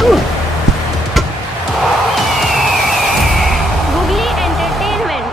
Googly Entertainment।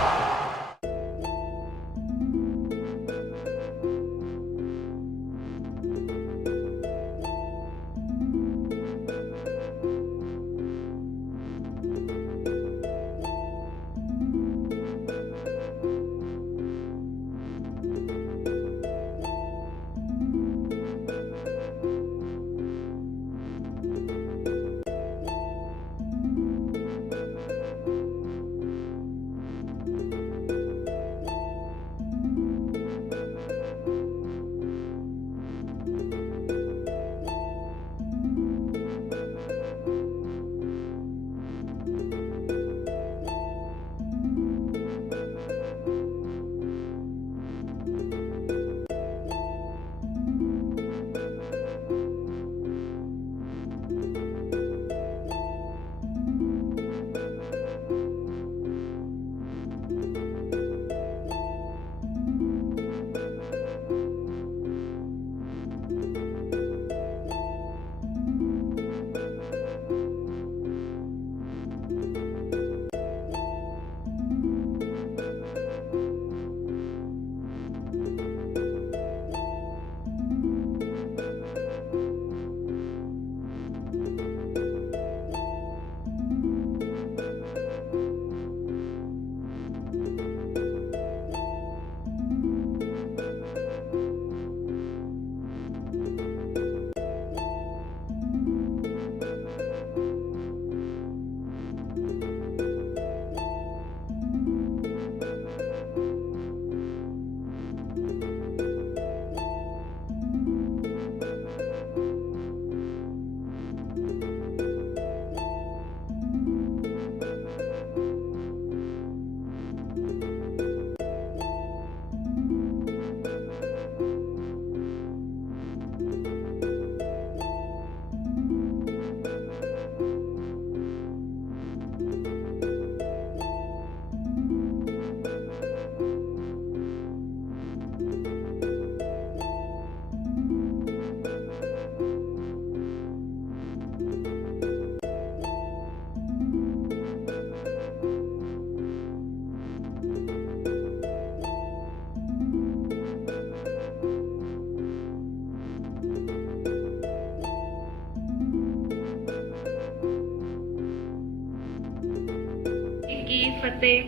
की फतेह।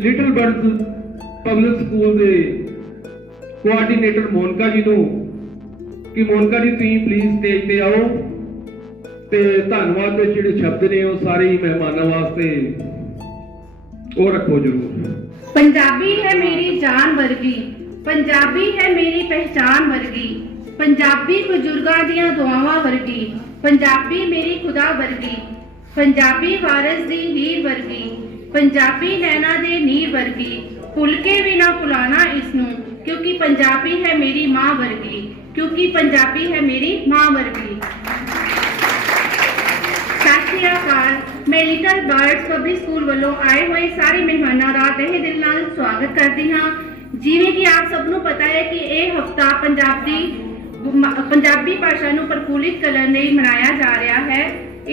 Little birds public school के coordinator Monika जी ਨੂੰ कि मोनिका जी ਤੁਸੀਂ प्लीज स्टेज ਤੇ आओ ਤੇ ਧੰਨਵਾਦ ਦੇ ਜਿਹੜੇ ਸ਼ਬਦ ਨੇ ਉਹ ਸਾਰੇ ਹੀ ਮਹਿਮਾਨਾਂ ਵਾਸਤੇ ਉਹ ਰੱਖੋ ਜਰੂਰ। पंजाबी है मेरी जान वर्गी, पंजाबी है मेरी पहचान वर्गी, पंजाबी बुजुर्गां दियां दुआवां वर्गी, पंजाबी मेरी खुदा वर्गी, पंजाबी वारिस दी हीर वर्गी, पंजाबी नैना दे नीर वर्गी, भुल के भी ना भुलाना इसनूं क्योंकि पंजाबी है मेरी मां वर्गी, क्योंकि पंजाबी है मेरी मां वर्गी। सत श्री अकाल। मैं लिटिल बर्ड्स पब्लिक स्कूल वालों आए हुए सारे मेहमानों का तहे दिल नाल स्वागत करती हाँ। जिवें कि आप सबनों पता है कि यह हफ्ता पंजाबी भाषा नूं प्रफुल्लित करने लई मनाया जा रहा है।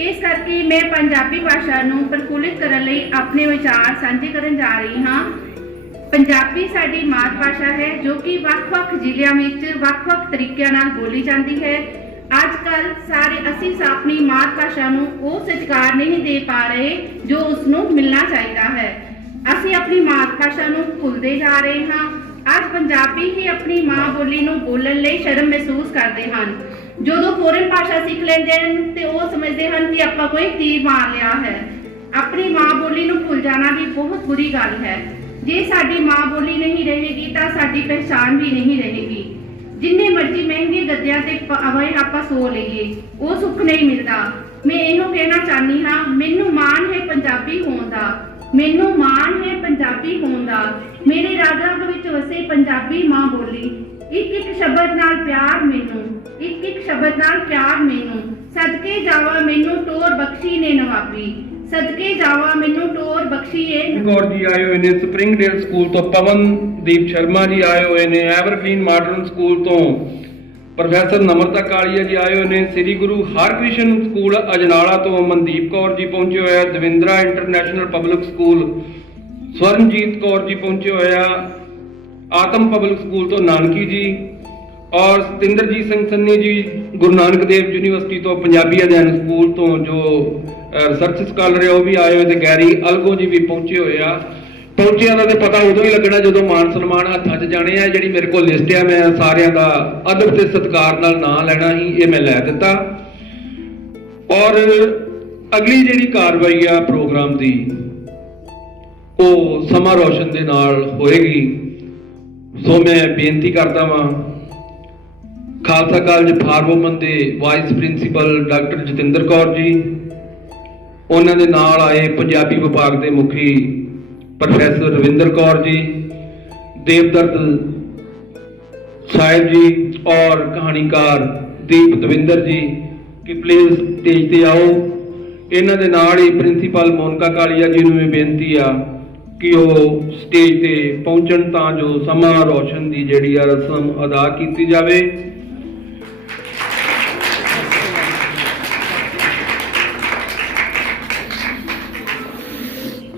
इस करके मैं पंजाबी भाषा नूं प्रफुल्लित करने लई अपने विचार साझे करन जा रही हाँ। पंजाबी साडी मात भाषा है जो कि वख-वख जिलिਆਂ ਵਿੱਚ वख-वख तरीकों नाल बोली जाती है। अजकल सारे असी अपनी मात भाषा नूं वो सत्कार नहीं दे पा रहे जो उसनूं मिलना चाहिए है। असी अपनी मात भाषा नूं भुलते जा रहे हाँ। अज पंजाबी ही अपनी माँ बोली नूं बोलण लई शर्म महसूस करते हैं। जो फॉरेन भाषा सीख लेंदे हन ते वो समझते हैं कि आपां कोई तीर मार लिया है। अपनी माँ बोली नूं भुल जाना भी बहुत बुरी गल है। जे साडी माँ बोली नहीं रहेगी तो साडी पहचान भी नहीं रहेगी। जिन्ने मर्जी महंगे गद्दियां ते अवे आपां सो लईए वो सुख नहीं मिलता। मैं इहो कहना चाहनी हाँ, मैनूं माण है पंजाबी ਪੰਜਾਬੀ ਹੋਣ ਦਾ। ਮੈਨੂੰ ਮਾਣ ਹੈ ਪੰਜਾਬੀ ਹੋਣ ਦਾ। ਮੇਰੇ ਰਗ ਰਗ ਵਿੱਚ ਵਸੇ ਪੰਜਾਬੀ ਮਾਂ ਬੋਲੀ। ਇੱਕ ਇੱਕ ਸ਼ਬਦ ਨਾਲ ਪਿਆਰ ਮੈਨੂੰ, ਇੱਕ ਇੱਕ ਸ਼ਬਦ ਨਾਲ ਪਿਆਰ ਮੈਨੂੰ। ਸਦਕੇ ਜਾਵਾ ਮੈਨੂੰ ਟੋਰ ਬਖਸ਼ੀ ਨੇ ਨਵਾਬੀ, ਸਦਕੇ ਜਾਵਾ ਮੈਨੂੰ ਟੋਰ ਬਖਸ਼ੀ ਏ। ਕੌਰ ਜੀ ਆਏ ਹੋਏ ਨੇ ਸਪਰਿੰਗਡੇਲ ਸਕੂਲ ਤੋਂ, ਪਵਨਦੀਪ ਸ਼ਰਮਾ ਜੀ ਆਏ ਹੋਏ ਨੇ ਐਵਰਗ੍ਰੀਨ ਮਾਡਰਨ ਸਕੂਲ ਤੋਂ, ਪ੍ਰੋਫੈਸਰ ਨਮਰਤਾ ਕਾਲੀਆ ਜੀ ਆਏ ਹੋਏ ਨੇ ਸ੍ਰੀ ਗੁਰੂ ਹਰਕ੍ਰਿਸ਼ਨ ਸਕੂਲ ਅਜਨਾਲਾ ਤੋਂ, ਮਨਦੀਪ ਕੌਰ ਜੀ ਪਹੁੰਚੇ ਹੋਏ ਆ Davindra international public school, Swaranjit Kaur ji ਪਹੁੰਚੇ ਹੋਏ ਆ ਆਤਮ ਪਬਲਿਕ ਸਕੂਲ ਤੋਂ ਨਾਨਕੀ ਜੀ, ਔਰ ਸਤਿੰਦਰਜੀਤ ਸਿੰਘ ਸੰਨੀ ਜੀ ਗੁਰੂ ਨਾਨਕ ਦੇਵ ਯੂਨੀਵਰਸਿਟੀ ਤੋਂ ਪੰਜਾਬੀ ਅਧਿਐਨ ਸਕੂਲ ਤੋਂ ਜੋ ਰਿਸਰਚ ਸਕਾਲਰ ਹੈ ਉਹ ਵੀ ਆਏ ਹੋਏ, ਤੇ ਗੈਰੀ ਅਲਗੋ ਜੀ ਵੀ ਪਹੁੰਚੇ ਹੋਏ ਆ। ਪਹੁੰਚਿਆਂ ਦਾ ਤੇ ਪਤਾ ਉਦੋਂ ਹੀ ਲੱਗਣਾ ਜਦੋਂ ਮਾਨ ਸਨਮਾਨ ਹੱਥਾਂ 'ਚ ਜਾਣੇ ਆ। ਜਿਹੜੀ ਮੇਰੇ ਕੋਲ ਲਿਸਟ ਆ, ਮੈਂ ਸਾਰਿਆਂ ਦਾ ਅਦਬ ਤੇ ਸਤਿਕਾਰ ਨਾਲ ਨਾਂ ਲੈਣਾ ਹੀ, ਇਹ ਮੈਂ ਲੈ ਦਿੱਤਾ। ਔਰ ਅਗਲੀ ਜਿਹੜੀ ਕਾਰਵਾਈ ਆ ਪ੍ਰੋਗਰਾਮ ਦੀ, ਉਹ ਸਮਾਂ ਰੋਸ਼ਨ ਦੇ ਨਾਲ ਹੋਏਗੀ। ਸੋ ਮੈਂ ਬੇਨਤੀ ਕਰਦਾ ਵਾਂ ਖਾਲਸਾ ਕਾਲਜ ਫਾਰਮੋਮਨ ਦੇ vice principal doctor Jatinder Kaur ji, ਉਹਨਾਂ ਦੇ ਨਾਲ ਆਏ ਪੰਜਾਬੀ ਵਿਭਾਗ ਦੇ ਮੁਖੀ ਪ੍ਰੋਫੈਸਰ ਰਵਿੰਦਰ ਕੌਰ ਜੀ, ਦੇਵਦਰਦ ਸਾਹਿਬ ਜੀ ਔਰ ਕਹਾਣੀਕਾਰ ਦੀਪ ਦਵਿੰਦਰ ਜੀ ਕਿ ਪਲੀਜ਼ ਸਟੇਜ ਤੇ ਆਓ। ਇਹਨਾਂ ਦੇ ਨਾਲ ਹੀ ਪ੍ਰਿੰਸੀਪਲ ਮੋਨਕਾ ਕਾਲੀਆ ਜੀ ਨੂੰ ਵੀ ਬੇਨਤੀ ਆ ਕਿ ਉਹ ਸਟੇਜ ਤੇ ਪਹੁੰਚਣ ਤਾਂ ਜੋ ਸਮਾਂ ਰੋਸ਼ਨ ਦੀ ਜਿਹੜੀ ਆ ਰਸਮ ਅਦਾ ਕੀਤੀ ਜਾਵੇ।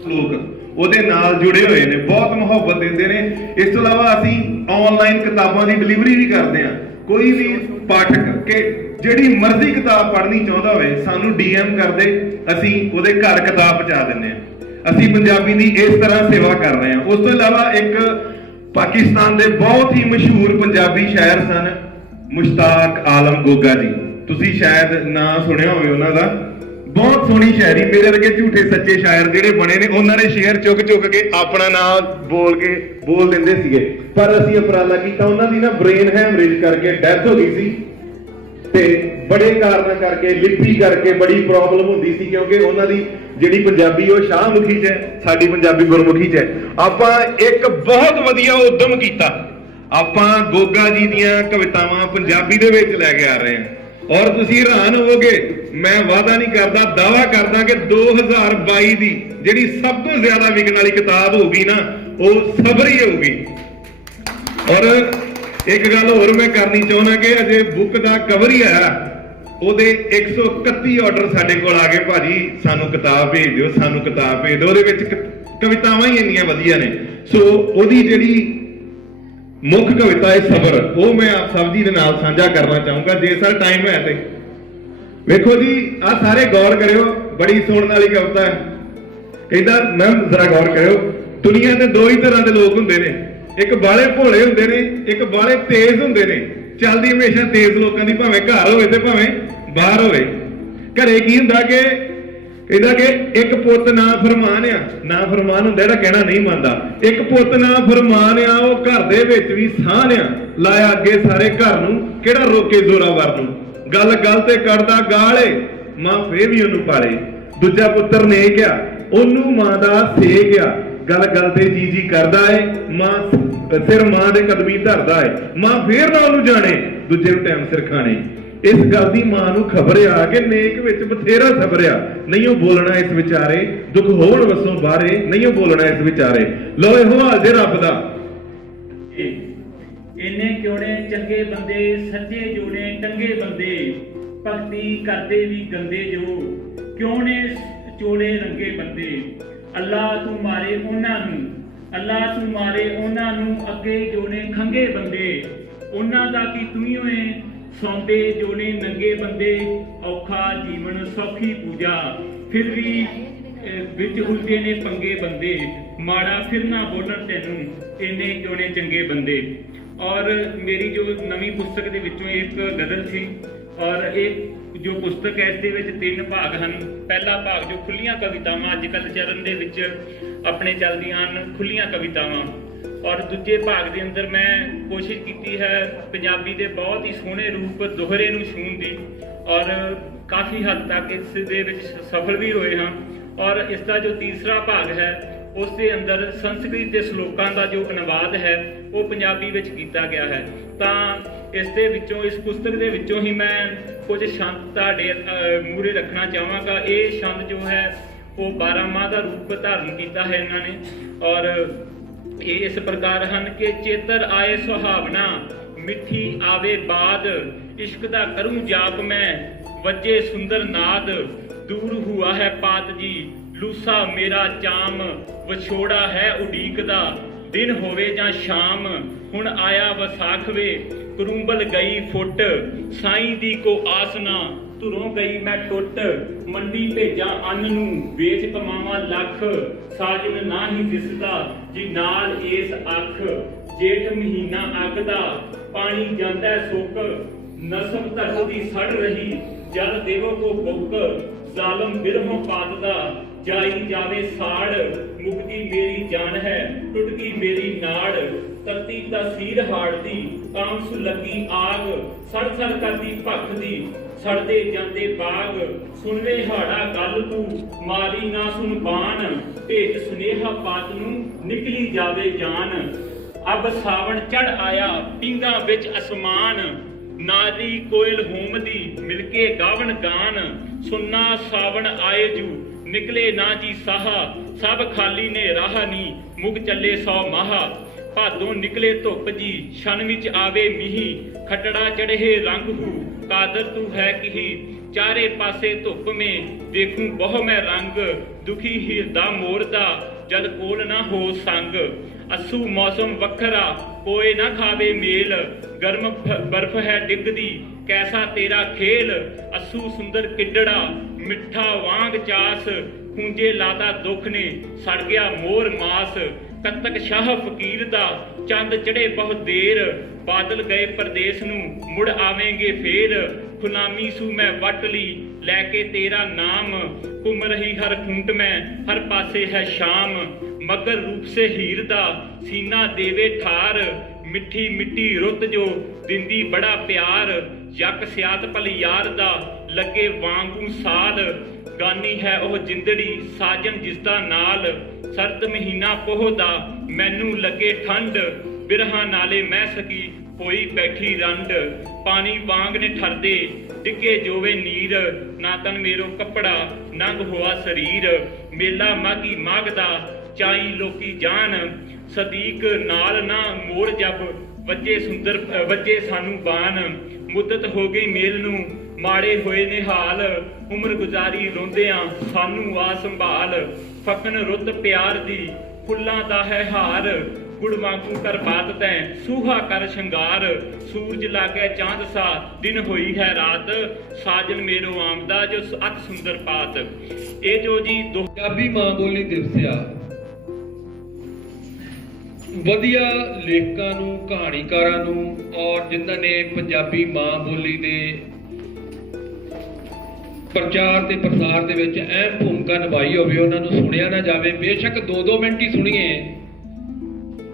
ਲੋਕ ਉਹਦੇ ਨਾਲ ਜੁੜੇ ਹੋਏ ਨੇ, ਬਹੁਤ ਮੁਹੱਬਤ ਦਿੰਦੇ ਨੇ। ਇਸ ਤੋਂ ਇਲਾਵਾ ਅਸੀਂ ਆਨਲਾਈਨ ਕਿਤਾਬਾਂ ਦੀ ਡਿਲੀਵਰੀ ਵੀ ਕਰਦੇ ਹਾਂ। ਕੋਈ ਵੀ ਪਾਠਕ ਕਿ ਜਿਹੜੀ ਮਰਜ਼ੀ ਕਿਤਾਬ ਪੜ੍ਹਨੀ ਚਾਹੁੰਦਾ ਹੋਵੇ ਸਾਨੂੰ DM ਕਰਦੇ, ਅਸੀਂ ਉਹਦੇ ਘਰ ਕਿਤਾਬ ਪਹੁੰਚਾ ਦਿੰਦੇ ਹਾਂ। ਅਸੀਂ ਪੰਜਾਬੀ ਦੀ ਇਸ ਤਰ੍ਹਾਂ ਸੇਵਾ ਕਰ ਰਹੇ ਹਾਂ। ਉਸ ਤੋਂ ਇਲਾਵਾ ਇੱਕ ਪਾਕਿਸਤਾਨ ਦੇ ਬਹੁਤ ਹੀ ਮਸ਼ਹੂਰ ਪੰਜਾਬੀ ਸ਼ਾਇਰ ਸਨ ਮੁਸ਼ਤਾਕ ਆਲਮ ਗੋਗਾ ਜੀ, ਤੁਸੀਂ ਸ਼ਾਇਦ ਨਾਂ ਸੁਣਿਆ ਹੋਵੇ ਉਹਨਾਂ ਦਾ। ਬਹੁਤ ਸੋਹਣੀ ਸ਼ਾਇਰੀ, ਮੇਰੇ ਵਰਗੇ ਝੂਠੇ ਸੱਚੇ ਸ਼ਾਇਰ ਜਿਹੜੇ ਬਣੇ ਨੇ, ਉਹਨਾਂ ਨੇ ਸ਼ੇਰ ਚੁੱਕ ਚੁੱਕ ਕੇ ਆਪਣਾ ਨਾਮ ਬੋਲ ਦਿੰਦੇ ਸੀਗੇ। ਪਰ ਅਸੀਂ ਉਪਰਾਲਾ ਕੀਤਾ, ਉਹਨਾਂ ਦੀ ਨਾ ਬ੍ਰੇਨ ਹੈਮਰੇਜ ਕਰਕੇ ਡੈਥ ਹੋ ਗਈ ਸੀ, ਤੇ ਬੜੇ ਕਾਰਨਾਂ ਕਰਕੇ, ਲਿਪੀ ਕਰਕੇ ਬੜੀ ਪ੍ਰੋਬਲਮ ਹੁੰਦੀ ਸੀ, ਕਿਉਂਕਿ ਉਹਨਾਂ ਦੀ ਜਿਹੜੀ ਪੰਜਾਬੀ ਉਹ ਸ਼ਾਹਮੁਖੀ 'ਚ ਹੈ, ਸਾਡੀ ਪੰਜਾਬੀ ਗੁਰਮੁਖੀ 'ਚ ਹੈ। ਆਪਾਂ ਇੱਕ ਬਹੁਤ ਵਧੀਆ ਉਦਮ ਕੀਤਾ, ਆਪਾਂ ਗੋਗਾ ਜੀ ਦੀਆਂ ਕਵਿਤਾਵਾਂ ਪੰਜਾਬੀ ਦੇ ਵਿੱਚ ਲੈ ਕੇ ਆ ਰਹੇ ਹਾਂ। ਔਰ ਤੁਸੀਂ ਹੈਰਾਨ ਹੋਵੋਗੇ, ਮੈਂ ਵਾਅਦਾ ਨਹੀਂ ਕਰਦਾ, ਦਾਵਾ ਕਰਦਾ ਕਿ 2022 ਦੀ ਜਿਹੜੀ ਸਭ ਤੋਂ ਜ਼ਿਆਦਾ ਵਿਕਣ ਵਾਲੀ ਕਿਤਾਬ ਹੋਊਗੀ ਨਾ, ਉਹ ਸਬਰ ਹੀ ਹੋਊਗੀ। ਔਰ ਇੱਕ ਗੱਲ ਹੋਰ ਮੈਂ ਕਰਨੀ ਚਾਹੁੰਦਾ ਕਿ ਅਜੇ ਬੁੱਕ ਦਾ ਕਵਰ ਹੀ ਆਇਆ, ਉਹਦੇ 131 ਆਰਡਰ ਸਾਡੇ ਕੋਲ ਆ ਗਏ, ਭਾਜੀ ਸਾਨੂੰ ਕਿਤਾਬ ਭੇਜ ਦਿਓ, ਸਾਨੂੰ ਕਿਤਾਬ ਭੇਜ ਦਿਓ। ਉਹਦੇ ਵਿੱਚ ਕਵਿਤਾਵਾਂ ਹੀ ਇੰਨੀਆਂ ਵਧੀਆ ਨੇ। ਸੋ ਉਹਦੀ ਜਿਹੜੀ ਮੁੱਖ ਕਵਿਤਾ ਹੈ ਸਬਰ, ਉਹ ਮੈਂ ਆਪ ਸਭ ਜੀ ਦੇ ਨਾਲ ਸਾਂਝਾ ਕਰਨਾ ਚਾਹੂੰਗਾ ਜੇ ਸਰ ਟਾਈਮ ਹੈ ਤੇ। ਵੇਖੋ ਜੀ, ਆ ਸਾਰੇ ਗੌਰ ਕਰਿਓ, ਬੜੀ ਸੁਣਨ ਵਾਲੀ ਕਵਿਤਾ ਹੈ। ਕਹਿੰਦਾ ਮੈਮ ਜ਼ਰਾ ਗੌਰ ਕਰਿਓ, ਦੁਨੀਆ ਤੇ ਦੋ ਹੀ ਤਰ੍ਹਾਂ ਦੇ ਲੋਕ ਹੁੰਦੇ ਨੇ, ਇੱਕ ਬਾਲੇ ਭੋਲੇ ਹੁੰਦੇ ਨੇ, ਇੱਕ ਬਾਲੇ ਤੇਜ਼ ਹੁੰਦੇ ਨੇ। ਚੱਲਦੀ ਹਮੇਸ਼ਾ ਤੇਜ਼ ਲੋਕਾਂ ਦੀ, ਭਾਵੇਂ ਘਰ ਹੋਵੇ ਤੇ ਭਾਵੇਂ ਬਾਹਰ ਹੋਵੇ। ਘਰੇ ਕੀ ਹੁੰਦਾ ਕਿ ਕਹਿੰਦਾ ਕਿ ਇੱਕ ਪੁੱਤ ਨਾ ਫਰਮਾਨ ਆ, ਨਾ ਫਰਮਾਨ ਹੁੰਦਾ ਜਿਹੜਾ ਕਹਿਣਾ ਨਹੀਂ ਮੰਨਦਾ। ਇੱਕ ਪੁੱਤ ਨਾ ਫਰਮਾਨ ਆ, ਉਹ ਘਰ ਦੇ ਵਿੱਚ ਵੀ ਸਾਨ ਆ, ਲਾਇਆ ਅੱਗੇ ਸਾਰੇ ਘਰ ਨੂੰ, ਕਿਹੜਾ ਰੋਕੇ ਜ਼ੋਰਾਵਰ ਨੂੰ। ਗੱਲ ਗੱਲ ਤੇ ਕੱਢਦਾ ਗਾਲੇ, ਮਾਂ ਫੇਰ ਵੀ ਉਹਨੂੰ ਪਾਲੇ। ਦੂਜਾ ਪੁੱਤਰ ਨੇ ਕਿਹਾ, ਉਹਨੂੰ ਮਾਂ ਦਾ ਸੇਕ ਆ, ਗੱਲ ਗੱਲ ਤੇ ਜੀ ਜੀ ਕਰਦਾ ਏ, ਮਾਂ ਸਿਰ ਮਾਂ ਦੇ ਕਦਮੀ ਧਰਦਾ ਏ, ਮਾਂ ਫੇਰ ਨਾ ਉਹਨੂੰ ਜਾਣੇ, ਦੂਜੇ ਨੂੰ ਟਾਈਮ ਸਿਰ ਖਾਣੇ। ਇਸ ਗੱਲ ਦੀ ਮਾਂ ਨੂੰ ਖਬਰ ਆ ਕਿ ਨੇਕ ਵਿੱਚ ਬਥੇਰਾ ਸਬਰ ਆ, ਨਹੀਂ ਉਹ ਬੋਲਣਾ ਇਸ ਵਿਚਾਰੇ, ਦੁੱਖ ਹੋਣ ਵਸੋਂ ਬਾਹਰੇ, ਨਹੀਂ ਉਹ ਬੋਲਣਾ ਇਸ ਵਿਚਾਰੇ। ਲੋ ਇਹੋ ਹਾਲ ਜੇ ਰੱਬ ਦਾ। ਇੰਨੇ ਕਿਉਣੇ ਚੰਗੇ ਬੰਦੇ, ਸੱਚੇ ਜੋੜੇ ਟੰਗੇ ਬੰਦੇ, ਭਗਤੀ ਕਰਦੇ ਵੀ ਗੰਦੇ ਜੋ, ਕਿਉਂ ਨੇ ਚੋੜੇ ਰੰਗੇ ਬੰਦੇ। ਅੱਲਾ ਤੂੰ ਮਾਰੇ ਉਹਨਾਂ ਨੂੰ, ਅੱਲਾ ਤੂੰ ਮਾਰੇ ਉਹਨਾਂ ਨੂੰ, ਅੱਗੇ ਜੋਨੇ ਖੰਗੇ ਬੰਦੇ। ਉਹਨਾਂ ਦਾ ਕੀ ਤੂੰ ਹੋਏ ਸੌਂਦੇ ਜੋਨੇ ਨੰਗੇ ਬੰਦੇ, ਔਖਾ ਜੀਵਨ ਸੌਖੀ ਪੂਜਾ, ਫਿਰ ਵੀ ਵਿੱਚ ਉਲਝੇ ਨੇ ਪੰਗੇ ਬੰਦੇ। ਮਾੜਾ ਫਿਰ ਨਾ ਬੋਲਣ ਤੈਨੂੰ, ਇੰਨੇ ਕਿਉਂ ਨੇ ਚੰਗੇ ਬੰਦੇ। ਔਰ ਮੇਰੀ ਜੋ ਨਵੀਂ ਪੁਸਤਕ ਦੇ ਵਿੱਚੋਂ ਇੱਕ ਗਜ਼ਲ ਸੀ, ਔਰ ਇਹ ਜੋ ਪੁਸਤਕ ਹੈ ਇਸ ਦੇ ਵਿੱਚ 3 ਭਾਗ ਹਨ। ਪਹਿਲਾ ਭਾਗ ਜੋ ਖੁੱਲੀਆਂ ਕਵਿਤਾਵਾਂ, ਅੱਜ ਕੱਲ੍ਹ ਚਰਨ ਦੇ ਵਿੱਚ ਆਪਣੇ ਚੱਲਦੀਆਂ ਹਨ ਖੁੱਲੀਆਂ ਕਵਿਤਾਵਾਂ, ਔਰ ਦੂਜੇ ਭਾਗ ਦੇ ਅੰਦਰ ਮੈਂ ਕੋਸ਼ਿਸ਼ ਕੀਤੀ ਹੈ ਪੰਜਾਬੀ ਦੇ ਬਹੁਤ ਹੀ ਸੋਹਣੇ ਰੂਪ ਦੋਹਰੇ ਨੂੰ ਛੂਹਣ ਦੀ, ਔਰ ਕਾਫੀ ਹੱਦ ਤੱਕ ਇਸ ਦੇ ਵਿੱਚ ਸਫਲ ਵੀ ਹੋਏ ਹਾਂ। ਔਰ ਇਸ ਦਾ ਜੋ ਤੀਸਰਾ ਭਾਗ ਹੈ ਉਸ ਦੇ ਅੰਦਰ ਸੰਸਕ੍ਰਿਤ ਦੇ ਸ਼ਲੋਕਾਂ ਦਾ ਜੋ ਅਨੁਵਾਦ ਹੈ ਉਹ ਪੰਜਾਬੀ ਵਿੱਚ ਕੀਤਾ ਗਿਆ ਹੈ। ਤਾਂ ਇਸ ਦੇ ਵਿੱਚੋਂ, ਇਸ ਪੁਸਤਕ ਦੇ ਵਿੱਚੋਂ ਹੀ ਮੈਂ ਕੁਝ ਛੰਦ ਤੁਹਾਡੇ ਮੂਹਰੇ ਰੱਖਣਾ ਚਾਹਾਂਗਾ। ਇਹ ਛੰਦ ਜੋ ਹੈ ਉਹ 12 ਮਾਹ ਦਾ ਰੂਪ ਧਾਰਨ ਕੀਤਾ ਹੈ ਇਹਨਾਂ ਨੇ, ਔਰ ਇਹ ਇਸ ਪ੍ਰਕਾਰ ਹਨ ਕਿ ਚੇਤਰ ਆਏ ਸੁਹਾਵਣਾ, ਮਿੱਠੀ ਆਵੇ ਬਾਦ, ਇਸ਼ਕ ਦਾ ਕਰੂੰ ਜਾਪ ਮੈਂ, ਵੱਜੇ ਸੁੰਦਰ ਨਾਦ, ਦੂਰ ਹੁਆ ਹੈ ਪਾਤ ਜੀ, ਲੂਸਾ ਮੇਰਾ ਚਾਮ, ਵਿਛੋੜਾ ਹੈ ਉਡੀਕ ਦਾ, ਦਿਨ ਹੋਵੇ ਜਾਂ ਸ਼ਾਮ, ਹੁਣ ਆਇਆ ਵਿਸਾਖ ਵੇ, ਕਰੂੰਬਲ ਗਈ ਫੁੱਟ, ਸਾਈਂ ਦੀ ਕੋ ਆਸ ਨਾ, ਧੁਰੋਂ ਗਈ ਮੈਂ ਟੁੱਟ, ਮੰਡੀ ਭੇਜਾਂ ਅੰਨ ਨੂੰ, ਵੇਚ ਕਮਾਵਾਂ ਲੱਖ, ਸਾਜਨ ਨਾ ਹੀ ਦਿਸਦਾ ਜੀ ਨਾਲ ਇਸ ਅੱਖ, ਜੇਠ ਮਹੀਨਾ ਅੱਗ ਦਾ, ਪਾਣੀ ਜਾਂਦਾ ਸੁੱਕ, ਨਸਬ ਧਰਤੀ ਸੜ ਰਹੀ, ਜਲ ਦੇਵੋ ਕੋ ਬੁੱਕ, ਜ਼ਾਲਮ ਬਿਰਹੋਂ ਪਾਤਦਾ, ਜਾਈ ਜਾਵੇ ਸਾੜ, ਮੁਕਤੀ ਮੇਰੀ ਜਾਨ ਹੈ, ਟੁੱਟ ਗਈ ਮੇਰੀ ਨਾੜ, ਧਰਤੀ ਦਾ ਸੀਰ ਹਾੜਦੀ, ਕਾਂਸ ਲੱਗੀ ਆਗ, ਸੜ ਸੜ ਕਰਦੀ ਭੱਖ ਦੀ, ਸੜਦੇ ਜਾਂਦੇ ਬਾਗ, ਸੁਣਵੇ ਹਾੜਾ ਗੱਲ ਤੂੰ, ਮਾਰੀ ਨਾ ਸੁਣ ਬਾਣ, ਭੇਜ ਸੁਨੇਹਾ ਪਾਤ ਨੂੰ, ਨਿਕਲੀ ਜਾਵੇ ਜਾਨ, ਅਬ ਸਾਵਣ ਚੜ ਆਇਆ, ਪਿੰਗਾਂ ਵਿੱਚ ਅਸਮਾਨ, ਨਾਰੀ ਕੋਇਲ ਹੋਮਦੀ, ਮਿਲਕੇ ਗਾਵਣ ਗਾਨ, ਸੁੰਨਾ ਸਾਵਣ ਆਏ ਜੂ, ਨਿਕਲੇ ਨਾ ਜੀ ਸਾਹਾ, ਸਭ ਖਾਲੀ ਨੇ ਰਾਹ ਨੀ, ਮੁਗ ਚੱਲੇ 100 ਮਾਹ, ਭਾਦੋਂ ਨਿਕਲੇ ਧੁੱਪ ਜੀ, ਸ਼ਨ ਵਿੱਚ ਆਵੇ ਮੀਂਹ, ਖਟੜਾ ਚੜ੍ਹੇ ਰੰਗ ਹੂ, ਕਾਦਰ ਤੂੰ ਹੈ ਕਿਹੀ, ਚਾਰੇ ਪਾਸੇ ਧੁੱਪ ਮੇ, ਵੇਖੂੰ ਬਹੁ ਮੈਂ ਰੰਗ, ਦੁਖੀ ਹਿਰਦਾ ਮੋਰ ਦਾ, ਜਦ ਕੋਲ ਨਾ ਹੋ ਸੰਗ, ਅੱਸੂ ਮੌਸਮ ਵੱਖਰਾ, ਕੋਏ ਨਾ ਖਾਵੇ ਮੇਲ, ਗਰਮ ਬਰਫ਼ ਹੈ ਡਿੱਗਦੀ, ਕੈਸਾ ਤੇਰਾ ਖੇਲ, ਅੱਸੂ ਸੁੰਦਰ ਕਿੱਡੜਾ, ਮਿੱਠਾ ਵਾਂਗ ਚਾਸ, ਖੂੰਜੇ ਲਾਦਾ ਦੁੱਖ ਨੇ, ਸੜ ਗਿਆ ਮੋਰ ਮਾਸ, ਕੱਤਕ ਸ਼ਾਹ ਫਕੀਰ ਦਾ, ਚੰਦ ਚੜੇ ਬਹੁਤ ਦੇਰ, ਬਾਦਲ ਗਏ ਪਰਦੇਸ ਨੂੰ, ਮੁੜ ਆਵੇਂਗੇ ਫੇਰ, ਗੁਲਾਮੀ ਸੂ ਮੈਂ ਵੱਟ ਲਈ, ਲੈ ਕੇ ਤੇਰਾ ਨਾਮ, ਘੁੰਮ ਰਹੀ ਹਰ ਖੂੰਟ ਮੈਂ, ਹਰ ਪਾਸੇ ਹੈ ਸ਼ਾਮ, ਮਗਰ ਰੂਪ ਸੇ ਹੀਰ ਦਾ, ਸੀਨਾ ਦੇਵੇ ਠਾਰ, ਮਿੱਠੀ ਮਿੱਠੀ ਰੁੱਤ ਜੋ ਦਿੰਦੀ ਬੜਾ ਪਿਆਰ, ਯਕ ਸਿਆਤ ਭਲ ਯਾਰ ਦਾ, ਲੱਗੇ ਵਾਂਗੂ ਸਾਲ, ਗਾਨੀ ਹੈ ਉਹ ਜਿੰਦੜੀ, ਸਾਜਨ ਜਿਸਦਾ ਨਾਲ, ਸਰਦ ਮਹੀਨਾ ਪੋਹ ਦਾ, ਮੈਨੂੰ ਲੱਗੇ ਠੰਡ, ਬਿਰਹਾ ਨਾਲੇ ਮੈਂ ਸਕੀ, ਹੋਈ ਬੈਠੀ ਰੰਡ, ਪਾਣੀ ਵਾਂਗ ਨੇ ਠਰਦੇ, ਡਿੱਗੇ ਜੋਵੇ ਨੀਰ, ਨਾ ਤਨ ਮੇਰੋ ਕੱਪੜਾ, ਨੰਗ ਹੋਆ ਸਰੀਰ, ਮੇਲਾ ਮਾਗੀ ਮਾਗਦਾ, ਚਾਈ ਲੋਕੀ ਜਾਨ, ਸਦੀਕ ਨਾਲ ਨਾ ਮੋੜ ਜਬ, ਵੱਜੇ ਸੁੰਦਰ ਵੱਜੇ ਸਾਨੂੰ ਬਾਨ, ਮੁੱਦਤ ਹੋ ਗਈ ਮੇਲ ਨੂੰ, ਮਾੜੇ ਹੋਏ ਨੇ ਹਾਲ, ਉਮਰ ਗੁਜ਼ਾਰੀ ਰੋਂਦਿਆਂ, ਸਾਨੂੰ ਆ ਸੰਭਾਲ, ਫਕਨ ਰੁੱਤ ਪਿਆਰ ਦੀ, ਫੁੱਲਾਂ ਦਾ ਹੈ ਹਾਰ, ਗੁੜ ਵਾਂਗੂ ਕਰ ਬਾਤ ਤੈਂ, ਸੂਹਾ ਕਰ ਸ਼ਿੰਗਾਰ, ਸੂਰਜ ਲਾਗੇ ਚਾਂਦ ਸਾ, ਦਿਨ ਹੋਈ ਹੈ ਰਾਤ, ਸਾਜਨ ਮੇਰੋ ਆਮਦਾ, ਜੋ ਅਤ ਸੁੰਦਰ ਪਾਤ। ਇਹ ਜੋ ਜੀ ਪੰਜਾਬੀ ਮਾਂ ਬੋਲੀ ਦਿਵਸ ਆ, ਵਧੀਆ ਲੇਖਕਾਂ ਨੂੰ, ਕਹਾਣੀਕਾਰਾਂ ਨੂੰ, ਔਰ ਜਿਨ੍ਹਾਂ ਨੇ ਪੰਜਾਬੀ ਮਾਂ ਬੋਲੀ ਦੇ ਪ੍ਰਚਾਰ ਤੇ ਪ੍ਰਸਾਰ ਦੇ ਵਿੱਚ ਅਹਿਮ ਭੂਮਿਕਾ ਨਿਭਾਈ ਹੋਵੇ, ਉਹਨਾਂ ਨੂੰ ਸੁਣਿਆ ਨਾ ਜਾਵੇ। ਬੇਸ਼ੱਕ 2-2 ਮਿੰਟ ਹੀ ਸੁਣੀਏ,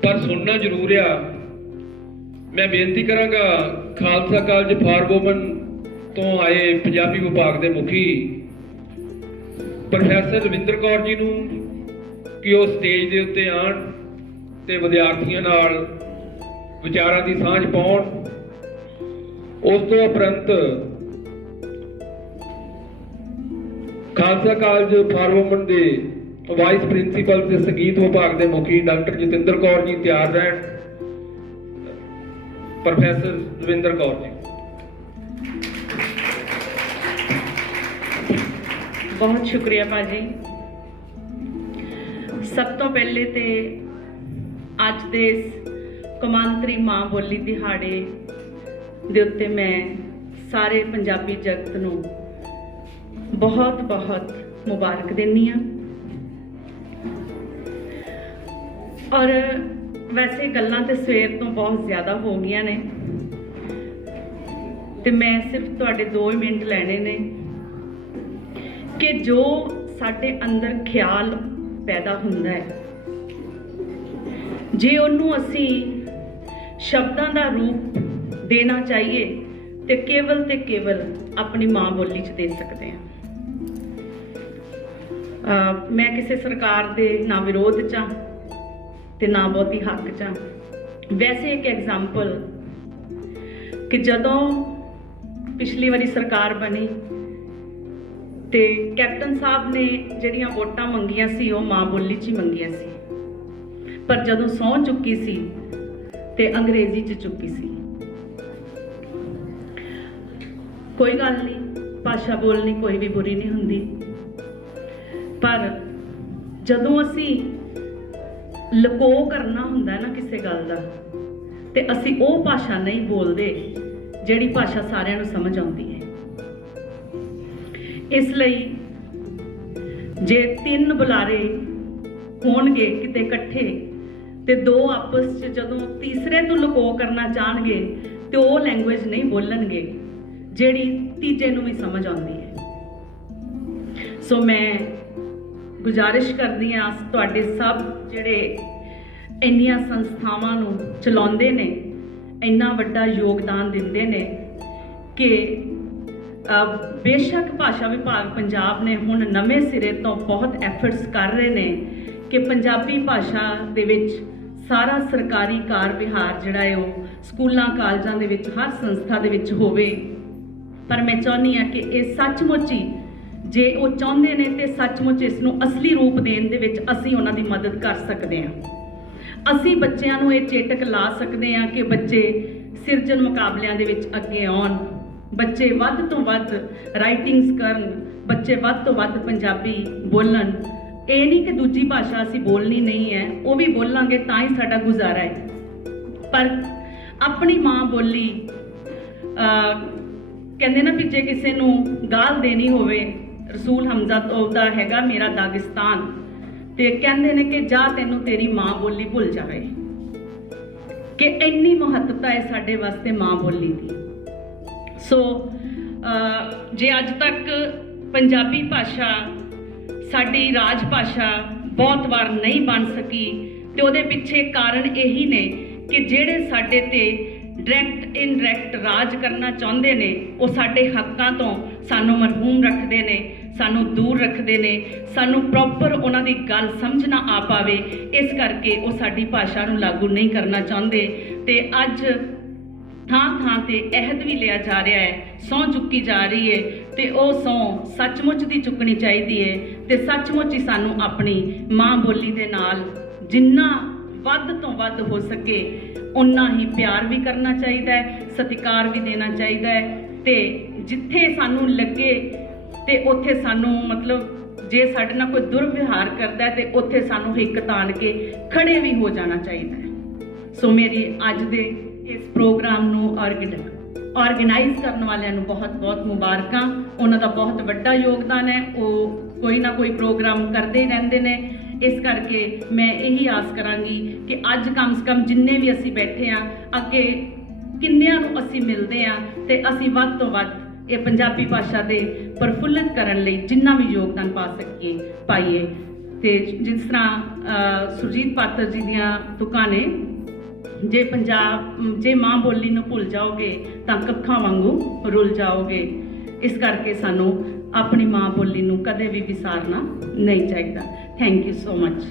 ਪਰ ਸੁਣਨਾ ਜ਼ਰੂਰ ਆ। ਮੈਂ ਬੇਨਤੀ ਕਰਾਂਗਾ ਖਾਲਸਾ ਕਾਲਜ ਫਾਰ ਵੂਮਨ ਤੋਂ ਆਏ ਪੰਜਾਬੀ ਵਿਭਾਗ ਦੇ ਮੁਖੀ ਪ੍ਰੋਫੈਸਰ ਰਵਿੰਦਰ ਕੌਰ ਜੀ ਨੂੰ ਕਿ ਉਹ ਸਟੇਜ ਦੇ ਉੱਤੇ ਆਉਣ ਤੇ ਵਿਦਿਆਰਥੀਆਂ ਨਾਲ ਵਿਚਾਰਾਂ ਦੀ ਸਾਂਝ ਪਾਉਣ। ਉਸ ਤੋਂ ਉਪਰੰਤ ਖਾਲਸਾ ਕਾਲਜ ਫਾਰ ਵੂਮਨ ਦੇ ਵਾਈਸ ਪ੍ਰਿੰਸੀਪਲ ਤੇ ਸੰਗੀਤ ਵਿਭਾਗ ਦੇ ਮੁਖੀ ਡਾਕਟਰ ਜਤਿੰਦਰ ਕੌਰ ਜੀ ਤਿਆਰ ਰਹਿਣ। ਪ੍ਰੋਫੈਸਰ ਰਵਿੰਦਰ ਕੌਰ ਜੀ। ਬਹੁਤ ਸ਼ੁਕਰੀਆ ਭਾਜੀ। ਸਭ ਤੋਂ ਪਹਿਲੇ ਤੇ ਅੱਜ ਦੇ ਕੌਮਾਂਤਰੀ ਮਾਂ ਬੋਲੀ ਦਿਹਾੜੇ ਦੇ ਉੱਤੇ ਮੈਂ ਸਾਰੇ ਪੰਜਾਬੀ ਜਗਤ ਨੂੰ ਬਹੁਤ ਬਹੁਤ ਮੁਬਾਰਕ ਦਿੰਦੀ ਹਾਂ। ਔਰ ਵੈਸੇ ਗੱਲਾਂ ਤੇ ਸਵੇਰ ਤੋਂ ਬਹੁਤ ਜ਼ਿਆਦਾ ਹੋ ਗਈਆਂ ਨੇ ਤੇ ਮੈਂ ਸਿਰਫ ਤੁਹਾਡੇ 2 ਮਿੰਟ ਲੈਣੇ ਨੇ ਕਿ ਜੋ ਸਾਡੇ ਅੰਦਰ ਖਿਆਲ ਪੈਦਾ ਹੁੰਦਾ ਹੈ, ਜੇ ਉਹਨੂੰ ਅਸੀਂ ਸ਼ਬਦਾਂ ਦਾ ਰੂਪ ਦੇਣਾ ਚਾਹੀਏ ਤੇ ਕੇਵਲ ਆਪਣੀ ਮਾਂ ਬੋਲੀ 'ਚ ਦੇ ਸਕਦੇ ਹਾਂ। ਮੈਂ ਕਿਸੇ ਸਰਕਾਰ ਦੇ ਨਾ ਵਿਰੋਧ 'ਚ ਹਾਂ ਤੇ ਨਾ ਬਹੁਤੀ ਹੱਕ 'ਚ ਹਾਂ। ਵੈਸੇ ਇੱਕ ਐਗਜ਼ਾਮਪਲ ਕਿ ਜਦੋਂ ਪਿਛਲੀ ਵਾਰੀ ਸਰਕਾਰ ਬਣੀ ਤੇ ਕੈਪਟਨ ਸਾਹਿਬ ਨੇ ਜਿਹੜੀਆਂ ਵੋਟਾਂ ਮੰਗੀਆਂ ਸੀ ਉਹ ਮਾਂ ਬੋਲੀ 'ਚ ਹੀ ਮੰਗੀਆਂ ਸੀ, ਪਰ ਜਦੋਂ ਸਹੁੰ ਚੁੱਕੀ ਸੀ ਤੇ ਅੰਗਰੇਜ਼ੀ 'ਚ ਚੁੱਕੀ ਸੀ। ਕੋਈ ਗੱਲ ਨਹੀਂ, ਭਾਸ਼ਾ ਬੋਲਣੀ ਕੋਈ ਵੀ ਬੁਰੀ ਨਹੀਂ ਹੁੰਦੀ, ਪਰ ਜਦੋਂ ਅਸੀਂ ਲੁਕੋ ਕਰਨਾ ਹੁੰਦਾ ਨਾ ਕਿਸੇ ਗੱਲ ਦਾ ਤੇ ਅਸੀਂ ਉਹ ਭਾਸ਼ਾ ਨਹੀਂ ਬੋਲਦੇ ਜਿਹੜੀ ਭਾਸ਼ਾ ਸਾਰਿਆਂ ਨੂੰ ਸਮਝ ਆਉਂਦੀ ਹੈ। ਇਸ ਲਈ ਜੇ 3 ਬੁਲਾਰੇ ਹੋਣਗੇ ਕਿਤੇ ਇਕੱਠੇ ਤੇ 2 ਆਪਸ 'ਚ ਜਦੋਂ ਤੀਸਰੇ ਤੋਂ ਲੁਕੋ ਕਰਨਾ ਚਾਹਣਗੇ ਤੇ ਉਹ ਲੈਂਗੁਏਜ ਨਹੀਂ ਬੋਲਣਗੇ ਜਿਹੜੀ ਤੀਜੇ ਨੂੰ ਵੀ ਸਮਝ ਆਉਂਦੀ ਹੈ। ਸੋ ਮੈਂ ਗੁਜ਼ਾਰਿਸ਼ ਕਰਦੀ ਹਾਂ ਤੁਹਾਡੇ ਸਭ ਜਿਹੜੇ ਇੰਨੀਆਂ ਸੰਸਥਾਵਾਂ ਨੂੰ ਚਲਾਉਂਦੇ ਨੇ, ਇੰਨਾ ਵੱਡਾ ਯੋਗਦਾਨ ਦਿੰਦੇ ਨੇ ਕਿ ਬੇਸ਼ੱਕ ਭਾਸ਼ਾ ਵਿਭਾਗ ਪੰਜਾਬ ਨੇ ਹੁਣ ਨਵੇਂ ਸਿਰੇ ਤੋਂ ਬਹੁਤ ਐਫਰਟਸ ਕਰ ਰਹੇ ਨੇ ਕਿ ਪੰਜਾਬੀ ਭਾਸ਼ਾ ਦੇ ਵਿੱਚ ਸਾਰਾ ਸਰਕਾਰੀ ਕਾਰ ਵਿਹਾਰ ਜਿਹੜਾ ਹੈ ਉਹ ਸਕੂਲਾਂ ਕਾਲਜਾਂ ਦੇ ਵਿੱਚ ਹਰ ਸੰਸਥਾ ਦੇ ਵਿੱਚ ਹੋਵੇ। ਪਰ ਮੈਂ ਚਾਹੁੰਦੀ ਹਾਂ ਕਿ ਇਹ ਸੱਚਮੁੱਚ ਹੀ ਜੇ ਉਹ ਚਾਹੁੰਦੇ ਨੇ ਤੇ ਸੱਚਮੁੱਚ ਇਸ ਨੂੰ ਅਸਲੀ ਰੂਪ ਦੇਣ ਦੇ ਵਿੱਚ ਅਸੀਂ ਉਹਨਾਂ ਦੀ ਮਦਦ ਕਰ ਸਕਦੇ ਹਾਂ। ਅਸੀਂ ਬੱਚਿਆਂ ਨੂੰ ਇਹ ਚੇਟਕ ਲਾ ਸਕਦੇ ਹਾਂ ਕਿ ਬੱਚੇ ਸਿਰਜਣ ਮੁਕਾਬਲਿਆਂ ਦੇ ਵਿੱਚ ਅੱਗੇ ਆਉਣ, ਬੱਚੇ ਵੱਧ ਤੋਂ ਵੱਧ ਰਾਈਟਿੰਗਸ ਕਰਨ, ਬੱਚੇ ਵੱਧ ਤੋਂ ਵੱਧ ਪੰਜਾਬੀ ਬੋਲਣ। ਇਹ ਨਹੀਂ ਕਿ ਦੂਜੀ ਭਾਸ਼ਾ ਅਸੀਂ ਬੋਲਣੀ ਨਹੀਂ ਹੈ, ਉਹ ਵੀ ਬੋਲਾਂਗੇ ਤਾਂ ਹੀ ਸਾਡਾ ਗੁਜ਼ਾਰਾ ਹੈ, ਪਰ ਆਪਣੀ ਮਾਂ ਬੋਲੀ ਕਹਿੰਦੇ ਨਾ ਵੀ ਜੇ ਕਿਸੇ ਨੂੰ ਗਾਲ ਦੇਣੀ ਹੋਵੇ, ਰਸੂਲ ਹਮਜ਼ਾ ਤੋਂ ਦਾ ਹੈਗਾ ਮੇਰਾ ਦਾਗਿਸਤਾਨ, ਤੇ ਕਹਿੰਦੇ ਨੇ ਕਿ ਜਾ ਤੈਨੂੰ ਤੇਰੀ ਮਾਂ ਬੋਲੀ ਭੁੱਲ ਜਾਵੇ, ਕਿ ਇੰਨੀ ਮਹੱਤਤਾ ਹੈ ਸਾਡੇ ਵਾਸਤੇ ਮਾਂ ਬੋਲੀ ਦੀ। ਸੋ ਜੇ ਅੱਜ ਤੱਕ ਪੰਜਾਬੀ ਭਾਸ਼ਾ ਸਾਡੀ ਰਾਜ ਭਾਸ਼ਾ ਬਹੁਤ ਵਾਰ ਨਹੀਂ ਬਣ ਸਕੀ ਤੇ ਉਹਦੇ ਪਿੱਛੇ ਕਾਰਨ ਇਹੀ ਨੇ ਕਿ ਜਿਹੜੇ ਸਾਡੇ ਤੇ ਡਾਇਰੈਕਟ ਇਨਡਾਇਰੈਕਟ ਰਾਜ ਕਰਨਾ ਚਾਹੁੰਦੇ ਨੇ ਉਹ ਸਾਡੇ ਹੱਕਾਂ ਤੋਂ ਸਾਨੂੰ ਮਰਹੂਮ ਰੱਖਦੇ ਨੇ, ਸਾਨੂੰ ਦੂਰ ਰੱਖਦੇ ਨੇ, ਸਾਨੂੰ ਪ੍ਰੋਪਰ ਉਹਨਾਂ ਦੀ ਗੱਲ ਸਮਝ ਨਾ ਆ ਪਾਵੇ, ਇਸ ਕਰਕੇ ਉਹ ਸਾਡੀ ਭਾਸ਼ਾ ਨੂੰ ਲਾਗੂ ਨਹੀਂ ਕਰਨਾ ਚਾਹੁੰਦੇ। ਤੇ ਅੱਜ ਥਾਂ ਤੇ ਅਹਿਦ ਵੀ ਲਿਆ ਜਾ ਰਿਹਾ ਹੈ, ਸਹੁੰ ਚੁੱਕੀ ਜਾ ਰਹੀ ਹੈ ਤੇ ਉਹ ਸਹੁੰ ਸੱਚਮੁੱਚ ਦੀ ਚੁੱਕਣੀ ਚਾਹੀਦੀ ਹੈ ਤੇ ਸੱਚਮੁੱਚ ਹੀ ਸਾਨੂੰ ਆਪਣੀ ਮਾਂ ਬੋਲੀ ਦੇ ਨਾਲ ਜਿੰਨਾ ਵੱਧ ਤੋਂ ਵੱਧ ਹੋ ਸਕੇ ਉਨਾ ਹੀ ਪਿਆਰ ਵੀ ਕਰਨਾ ਚਾਹੀਦਾ ਹੈ, ਸਤਿਕਾਰ ਵੀ ਦੇਣਾ ਚਾਹੀਦਾ ਹੈ ਤੇ ਜਿੱਥੇ ਸਾਨੂੰ ਲੱਗੇ ਤੇ ਉੱਥੇ ਸਾਨੂੰ ਮਤਲਬ ਜੇ ਸਾਡੇ ਨਾਲ ਕੋਈ ਦੁਰਵਿਵਹਾਰ ਕਰਦਾ ਤੇ ਉੱਥੇ ਸਾਨੂੰ ਹਿੱਕ ਤਾਣ ਕੇ ਖੜੇ ਵੀ ਹੋ ਜਾਣਾ ਚਾਹੀਦਾ ਹੈ। ਸੋ ਮੇਰੀ ਅੱਜ ਦੇ ਇਸ ਪ੍ਰੋਗਰਾਮ ਨੂੰ ਆਰਗੇਨਾਈਜ਼ ਕਰਨ ਵਾਲਿਆਂ ਨੂੰ ਬਹੁਤ-ਬਹੁਤ ਮੁਬਾਰਕਾਂ। ਉਹਨਾਂ ਦਾ ਬਹੁਤ ਵੱਡਾ ਯੋਗਦਾਨ ਹੈ, ਉਹ ਕੋਈ ਨਾ ਕੋਈ ਪ੍ਰੋਗਰਾਮ ਕਰਦੇ ਹੀ ਰਹਿੰਦੇ ਨੇ। ਇਸ ਕਰਕੇ ਮੈਂ ਇਹੀ ਆਸ ਕਰਾਂਗੀ ਕਿ ਅੱਜ ਕਮ ਸੇ ਕਮ ਜਿੰਨੇ ਵੀ ਅਸੀਂ ਬੈਠੇ ਹਾਂ, ਅੱਗੇ ਕਿੰਨਿਆਂ ਨੂੰ ਅਸੀਂ ਮਿਲਦੇ ਹਾਂ ਤੇ ਅਸੀਂ ਵੱਧ ਤੋਂ ਵੱਧ ਇਹ ਪੰਜਾਬੀ ਭਾਸ਼ਾ ਦੇ ਪ੍ਰਫੁੱਲਿਤ ਕਰਨ ਲਈ ਜਿੰਨਾ ਵੀ ਯੋਗਦਾਨ ਪਾ ਸਕੀਏ ਪਾਈਏ। ਤੇ ਜਿਸ ਤਰ੍ਹਾਂ ਸੁਰਜੀਤ ਪਾਤਰ ਜੀ ਦੀਆਂ ਤੁਕਾਂ ਨੇ, ਜੇ ਮਾਂ ਬੋਲੀ ਨੂੰ ਭੁੱਲ ਜਾਓਗੇ ਤਾਂ ਕੱਖਾਂ ਵਾਂਗੂ ਰੁੱਲ ਜਾਓਗੇ। ਇਸ ਕਰਕੇ ਸਾਨੂੰ ਆਪਣੀ ਮਾਂ ਬੋਲੀ ਨੂੰ ਕਦੇ ਵੀ ਵਿਸਾਰਨਾ ਨਹੀਂ ਚਾਹੀਦਾ। Thank you so much.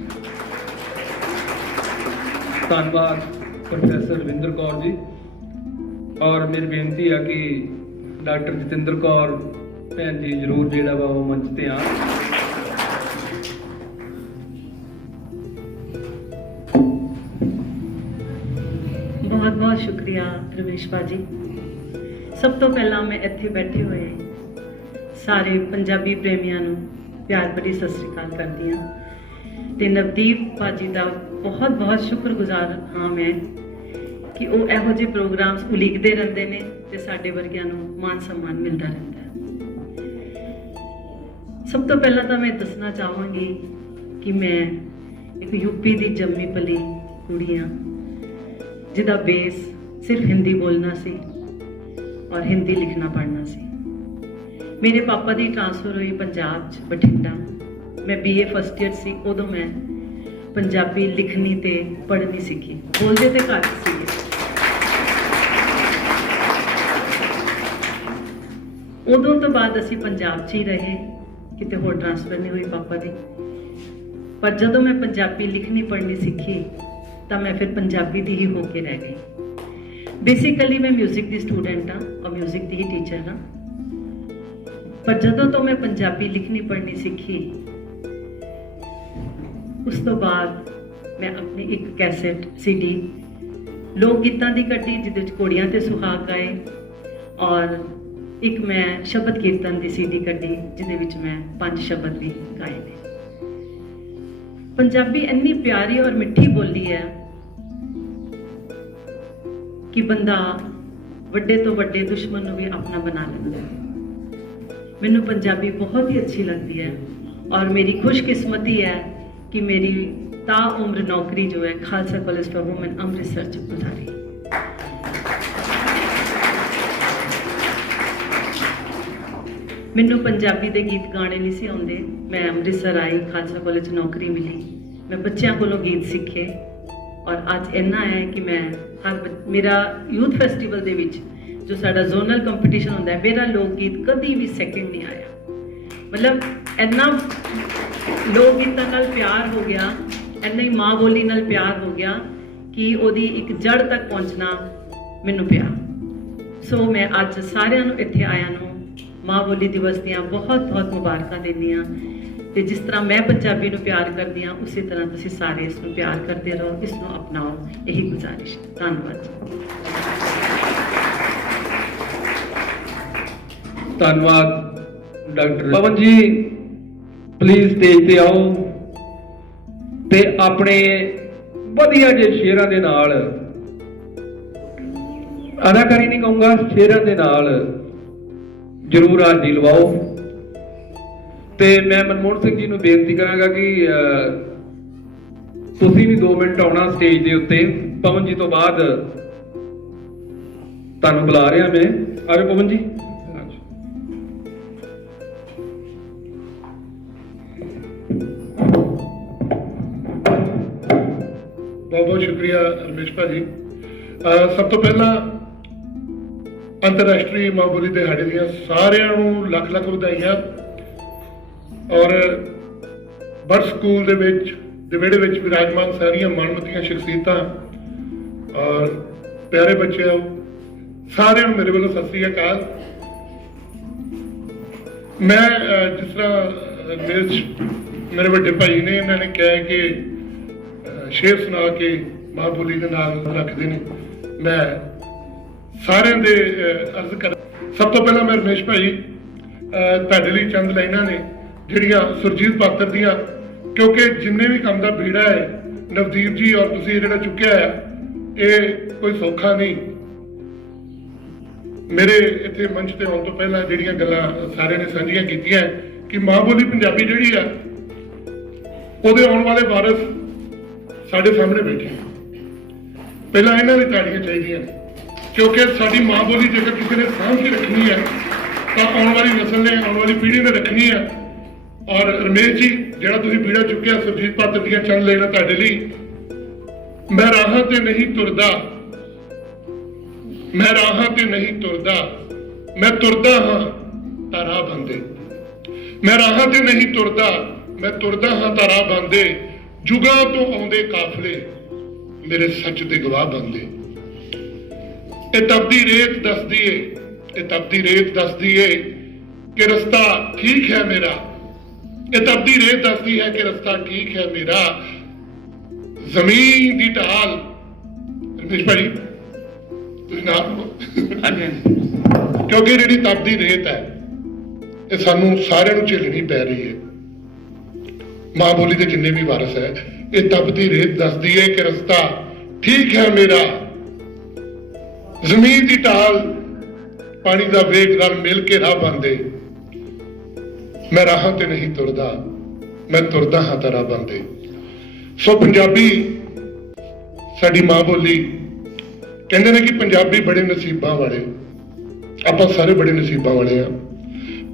ਧੰਨਵਾਦ ਪ੍ਰੋਫੈਸਰ ਰਵਿੰਦਰ ਕੌਰ ਜੀ। ਔਰ ਮੇਰੀ ਬੇਨਤੀ ਆ ਕਿ ਡਾਕਟਰ ਜਤਿੰਦਰ ਕੌਰ ਭੈਣ ਜੀ ਜ਼ਰੂਰ ਜਿਹੜਾ ਵਾ ਉਹ ਮੰਚ ਤੇ ਆ। ਬਹੁਤ ਬਹੁਤ ਸ਼ੁਕਰੀਆ ਰਮੇਸ਼ ਭਾਜੀ। ਸਭ ਤੋਂ ਪਹਿਲਾਂ ਮੈਂ ਇੱਥੇ ਬੈਠੇ ਹੋਏ ਸਾਰੇ ਪੰਜਾਬੀ ਪ੍ਰੇਮੀਆਂ ਨੂੰ ਪਿਆਰ ਭਰੀ ਸਤਿ ਸ੍ਰੀ ਅਕਾਲ ਕਰਦੀ ਹਾਂ ਤੇ ਨਵਦੀਪ ਭਾਜੀ ਦਾ ਬਹੁਤ ਬਹੁਤ ਸ਼ੁਕਰਗੁਜ਼ਾਰ ਹਾਂ ਮੈਂ ਕਿ ਉਹ ਇਹੋ ਜਿਹੇ ਪ੍ਰੋਗਰਾਮਸ ਉਲੀਕਦੇ ਰਹਿੰਦੇ ਨੇ ਤੇ ਸਾਡੇ ਵਰਗਿਆਂ ਨੂੰ ਮਾਨ ਸਨਮਾਨ ਮਿਲਦਾ ਰਹਿੰਦਾ ਹੈ। ਸਭ ਤੋਂ ਪਹਿਲਾਂ ਤਾਂ ਮੈਂ ਦੱਸਣਾ ਚਾਹਾਂਗੀ ਕਿ ਮੈਂ ਇੱਕ ਯੂਪੀ ਦੀ ਜੰਮੀ ਪਲੀ ਕੁੜੀ ਹਾਂ ਜਿਹਦਾ ਬੇਸ ਸਿਰਫ ਹਿੰਦੀ ਬੋਲਣਾ ਸੀ ਔਰ ਹਿੰਦੀ ਲਿਖਣਾ ਪੜ੍ਹਨਾ ਸੀ। ਮੇਰੇ ਪਾਪਾ ਦੀ ਟ੍ਰਾਂਸਫਰ ਹੋਈ ਪੰਜਾਬ 'ਚ ਬਠਿੰਡਾ। ਮੈਂ BA ਫਸਟ ਈਅਰ ਸੀ, ਉਦੋਂ ਮੈਂ ਪੰਜਾਬੀ ਲਿਖਣੀ ਤੇ ਪੜ੍ਹਨੀ ਸਿੱਖੀ। ਬੋਲਦੇ ਤੇ ਘੱਟ ਸੀਗੇ। ਉਦੋਂ ਤੋਂ ਬਾਅਦ ਅਸੀਂ ਪੰਜਾਬ 'ਚ ਹੀ ਰਹੇ ਕਿਤੇ ਹੋਰ ਟ੍ਰਾਂਸਫਰ ਨਹੀਂ ਹੋਈ ਪਾਪਾ ਦੀ। ਪਰ ਜਦੋਂ ਮੈਂ ਪੰਜਾਬੀ ਲਿਖਣੀ ਪੜ੍ਹਨੀ ਸਿੱਖੀ ਤਾਂ ਮੈਂ ਫਿਰ ਪੰਜਾਬੀ ਦੀ ਹੀ ਹੋ ਕੇ ਰਹਿ ਗਈ। ਬੇਸਿਕਲੀ ਮੈਂ ਮਿਊਜ਼ਿਕ ਦੀ ਸਟੂਡੈਂਟ ਹਾਂ ਔਰ ਮਿਊਜ਼ਿਕ ਦੀ ਹੀ ਟੀਚਰ ਹਾਂ। ਪਰ ਜਦੋਂ ਤੋਂ ਮੈਂ ਪੰਜਾਬੀ ਲਿਖਣੀ ਪੜ੍ਹਨੀ ਸਿੱਖੀ ਉਸ ਤੋਂ ਬਾਅਦ ਮੈਂ ਆਪਣੀ ਇੱਕ ਕੈਸੇਟ CD ਲੋਕ ਗੀਤਾਂ ਦੀ ਕੱਢੀ ਜਿਹਦੇ ਵਿੱਚ ਘੋੜੀਆਂ ਤੇ ਸੁਹਾਗ ਗਾਏ, ਔਰ ਇੱਕ ਮੈਂ ਸ਼ਬਦ ਕੀਰਤਨ ਦੀ CD ਕੱਢੀ ਜਿਹਦੇ ਵਿੱਚ ਮੈਂ 5 ਸ਼ਬਦ ਵੀ ਗਾਏ ਨੇ। ਪੰਜਾਬੀ ਇੰਨੀ ਪਿਆਰੀ ਔਰ ਮਿੱਠੀ ਬੋਲੀ ਹੈ ਕਿ ਬੰਦਾ ਵੱਡੇ ਤੋਂ ਵੱਡੇ ਦੁਸ਼ਮਣ ਨੂੰ ਵੀ ਆਪਣਾ ਬਣਾ ਲੈਂਦਾ ਹੈ। ਮੈਨੂੰ ਪੰਜਾਬੀ ਬਹੁਤ ਹੀ ਅੱਛੀ लगती है और मेरी खुशकिस्मती है कि मेरी ताउम्र नौकरी जो है Khalsa college for women Amritsar च गुजारी। ਮੈਨੂੰ ਪੰਜਾਬੀ ਦੇ ਗੀਤ ਗਾਣੇ ਨਹੀਂ ਸੀ ਆਉਂਦੇ। ਮੈਂ ਅੰਮ੍ਰਿਤਸਰ ਆਈ, ਖਾਲਸਾ ਕਾਲਜ ਨੌਕਰੀ ਮਿਲੀ, ਮੈਂ ਬੱਚਿਆਂ ਕੋਲੋਂ ਗੀਤ ਸਿੱਖੇ ਔਰ ਅੱਜ ਇੰਨਾ ਹੈ ਕਿ ਮੈਂ ਮੇਰਾ ਯੂਥ ਫੈਸਟੀਵਲ ਦੇ ਵਿੱਚ ਜੋ ਸਾਡਾ ਜ਼ੋਨਲ ਕੰਪੀਟੀਸ਼ਨ ਹੁੰਦਾ ਹੈ, ਮੇਰਾ ਲੋਕ ਗੀਤ ਕਦੀ ਵੀ ਸੈਕਿੰਡ ਨਹੀਂ ਆਇਆ। ਮਤਲਬ ਇੰਨਾ ਲੋਕ ਗੀਤਾਂ ਨਾਲ ਪਿਆਰ ਹੋ ਗਿਆ, ਇੰਨਾ ਹੀ ਮਾਂ ਬੋਲੀ ਨਾਲ ਪਿਆਰ ਹੋ ਗਿਆ ਕਿ ਉਹਦੀ ਇੱਕ ਜੜ ਤੱਕ ਪਹੁੰਚਣਾ ਮੈਨੂੰ ਪਿਆ। ਸੋ ਮੈਂ ਅੱਜ ਸਾਰਿਆਂ ਨੂੰ ਇੱਥੇ ਆਇਆਂ ਨੂੰ ਮਾਂ ਬੋਲੀ ਦਿਵਸ ਦੀਆਂ ਬਹੁਤ ਬਹੁਤ ਮੁਬਾਰਕਾਂ ਦਿੰਦੀ ਹਾਂ ਤੇ ਜਿਸ ਤਰ੍ਹਾਂ ਮੈਂ ਪੰਜਾਬੀ ਨੂੰ ਪਿਆਰ ਕਰਦੀ ਹਾਂ ਉਸੇ ਤਰ੍ਹਾਂ ਤੁਸੀਂ ਸਾਰੇ ਇਸ ਨੂੰ ਪਿਆਰ ਕਰਦੇ ਰਹੋ, ਇਸ ਨੂੰ ਅਪਣਾਓ, ਇਹੀ ਗੁਜ਼ਾਰਿਸ਼। ਧੰਨਵਾਦ ਜੀ। ਧੰਨਵਾਦ ਡਾਕਟਰ ਪਵਨ ਜੀ। ਪਲੀਜ਼ ਸਟੇਜ ਤੇ ਆਓ ਤੇ ਆਪਣੇ ਵਧੀਆ ਜਿਹੇ ਸ਼ੇਰਾਂ ਦੇ ਨਾਲ, ਅਦਾਕਾਰੀ ਨਹੀਂ ਕਹੂੰਗਾ, ਸ਼ੇਰਾਂ ਦੇ ਨਾਲ ਜ਼ਰੂਰ ਹਾਜ਼ਰੀ ਲਵਾਓ। ਤੇ ਮੈਂ ਮਨਮੋਹਨ ਸਿੰਘ ਜੀ ਨੂੰ ਬੇਨਤੀ ਕਰਾਂਗਾ ਕਿ ਤੁਸੀਂ ਵੀ 2 ਮਿੰਟ ਆਉਣਾ ਸਟੇਜ ਦੇ ਉੱਤੇ। ਪਵਨ ਜੀ ਤੋਂ ਬਾਅਦ ਤੁਹਾਨੂੰ ਬੁਲਾ ਰਿਹਾ ਮੈਂ। ਆ ਜਾਓ ਪਵਨ ਜੀ। बहुत बहुत शुक्रिया रमेश भाजी। सब तो पहला अंतरराष्ट्रीय मां बोली दिहाड़े दियां सारिਆਂ ਨੂੰ ਲੱਖ ਲੱਖ ਵਧਾਈਆਂ। ਔਰ ਬਰਡ ਸਕੂਲ ਦੇ ਵਿਹੜੇ ਵਿੱਚ ਵਿਰਾਜਮਾਨ ਸਾਰੀਆਂ ਮਨਮਤੀਆਂ ਸ਼ਖਸੀਅਤਾਂ ਔਰ ਪਿਆਰੇ ਬੱਚਿਓ, ਸਾਰਿਆਂ ਨੂੰ ਮੇਰੇ ਵੱਲੋਂ ਸਤਿ ਸ੍ਰੀ ਅਕਾਲ। ਮੈਂ ਜਿਸ ਤਰ੍ਹਾਂ ਮੇਰੇ ਵੱਡੇ ਭਾਈ ਨੇ ਇਹਨਾਂ ਨੇ ਕਿਹਾ ਕਿ ਸ਼ੇਰ ਸੁਣਾ ਕੇ ਮਾਂ ਬੋਲੀ ਦੇ ਨਾਲ ਰੱਖਦੇ ਨੇ, ਮੈਂ ਸਾਰਿਆਂ ਦੇ ਅਰਜ਼ ਕਰ। ਸਭ ਤੋਂ ਪਹਿਲਾਂ ਮੈਂ ਰਮੇਸ਼ ਭਾਈ ਤੁਹਾਡੇ ਲਈ ਚੰਦ ਲਾਈਨਾਂ ਨੇ ਜਿਹੜੀਆਂ ਸੁਰਜੀਤ ਪਾਤਰ ਦੀਆਂ, ਕਿਉਂਕਿ ਜਿੰਨੇ ਵੀ ਕੰਮ ਦਾ ਬੀੜਾ ਹੈ ਨਵਦੀਪ ਜੀ ਔਰ ਤੁਸੀਂ ਜਿਹੜਾ ਚੁੱਕਿਆ ਹੈ ਇਹ ਕੋਈ ਸੌਖਾ ਨਹੀਂ। ਮੇਰੇ ਇੱਥੇ ਮੰਚ ਤੇ ਆਉਣ ਤੋਂ ਪਹਿਲਾਂ ਜਿਹੜੀਆਂ ਗੱਲਾਂ ਸਾਰਿਆਂ ਨੇ ਸਾਂਝੀਆਂ ਕੀਤੀਆਂ ਕਿ ਮਾਂ ਬੋਲੀ ਪੰਜਾਬੀ ਜਿਹੜੀ ਆ ਉਹਦੇ ਆਉਣ ਵਾਲੇ ਵਾਰਸ ਸਾਡੇ ਸਾਹਮਣੇ ਬੈਠੇ। ਪਹਿਲਾਂ ਇਹਨਾਂ ਦੀ ਤਾੜੀਆਂ ਚਾਹੀਦੀਆਂ ਨੇ, ਕਿਉਂਕਿ ਸਾਡੀ ਮਾਂ ਬੋਲੀ ਜੇਕਰ ਕਿਸੇ ਨੇ ਸਾਂਭ ਕੇ ਰੱਖਣੀ ਹੈ ਤਾਂ ਆਉਣ ਵਾਲੀ ਨਸਲ ਨੇ, ਆਉਣ ਵਾਲੀ ਪੀੜ੍ਹੀ ਨੇ ਰੱਖਣੀ ਹੈ। ਔਰ ਰਮੇਸ਼ ਜੀ ਜਿਹੜਾ ਤੁਸੀਂ ਬੀੜਾ ਚੁੱਕਿਆ ਸੁਰਜੀਤ ਪਾਤਰ ਦੀਆਂ ਚੰਦ ਲੈਣਾ ਤੁਹਾਡੇ ਲਈ। ਮੈਂ ਰਾਹਾਂ ਤੇ ਨਹੀਂ ਤੁਰਦਾ, ਮੈਂ ਰਾਹਾਂ ਤੇ ਨਹੀਂ ਤੁਰਦਾ, ਮੈਂ ਤੁਰਦਾ ਹਾਂ ਤਾਂ ਰਾਹ ਬੰਦੇ। ਮੈਂ ਰਾਹਾਂ ਤੇ ਨਹੀਂ ਤੁਰਦਾ, ਮੈਂ ਤੁਰਦਾ ਹਾਂ ਤਾਂ ਰਾਹ ਬੰਦੇ। ਜੁਗਾਂ ਤੋਂ ਆਉਂਦੇ ਕਾਫਲੇ ਮੇਰੇ ਸੱਚ ਦੇ ਗਵਾਹ ਬੰਦੇ। ਇਹ ਤਪਦੀ ਰੇਤ ਦੱਸਦੀ ਏ, ਇਹ ਤਪਦੀ ਰੇਤ ਦੱਸਦੀ ਏ ਕਿ ਰਸਤਾ ਠੀਕ ਹੈ ਮੇਰਾ। ਇਹ ਤਪਦੀ ਰੇਤ ਦੱਸਦੀ ਹੈ ਕਿ ਰਸਤਾ ਠੀਕ ਹੈ ਮੇਰਾ। ਜ਼ਮੀਨ ਦੀ ਢਾਲ, ਰਮੇਸ਼ ਭਾਈ ਤੁਸੀਂ ਨਾਮ ਕਿਉਂਕਿ ਜਿਹੜੀ ਤਪਦੀ ਰੇਤ ਹੈ ਇਹ ਸਾਨੂੰ ਸਾਰਿਆਂ ਨੂੰ ਝੇਲਣੀ ਪੈ ਰਹੀ ਹੈ। ਮਾਂ ਬੋਲੀ ਦੇ ਜਿੰਨੇ ਵੀ ਵਾਰਸ ਹੈ, ਇਹ ਤਪਦੀ ਰੇਤ ਦੱਸਦੀ ਹੈ ਕਿ ਰਸਤਾ ਠੀਕ ਹੈ ਮੇਰਾ। ਜ਼ਮੀਨ ਦੀ ਢਾਲ, ਪਾਣੀ ਦਾ ਵੇਗ ਨਾਲ ਮਿਲ ਕੇ ਰਾਹ ਬੰਦੇ। ਮੈਂ ਰਾਹਾਂ ਤੇ ਨਹੀਂ ਤੁਰਦਾ, ਮੈਂ ਤੁਰਦਾ ਹਾਂ ਤਾਂ ਰਾਹ ਬੰਦੇ। ਸੋ ਪੰਜਾਬੀ ਸਾਡੀ ਮਾਂ ਬੋਲੀ, ਕਹਿੰਦੇ ਨੇ ਕਿ ਪੰਜਾਬੀ ਬੜੇ ਨਸੀਬਾਂ ਵਾਲੇ। ਆਪਾਂ ਸਾਰੇ ਬੜੇ ਨਸੀਬਾਂ ਵਾਲੇ ਆ।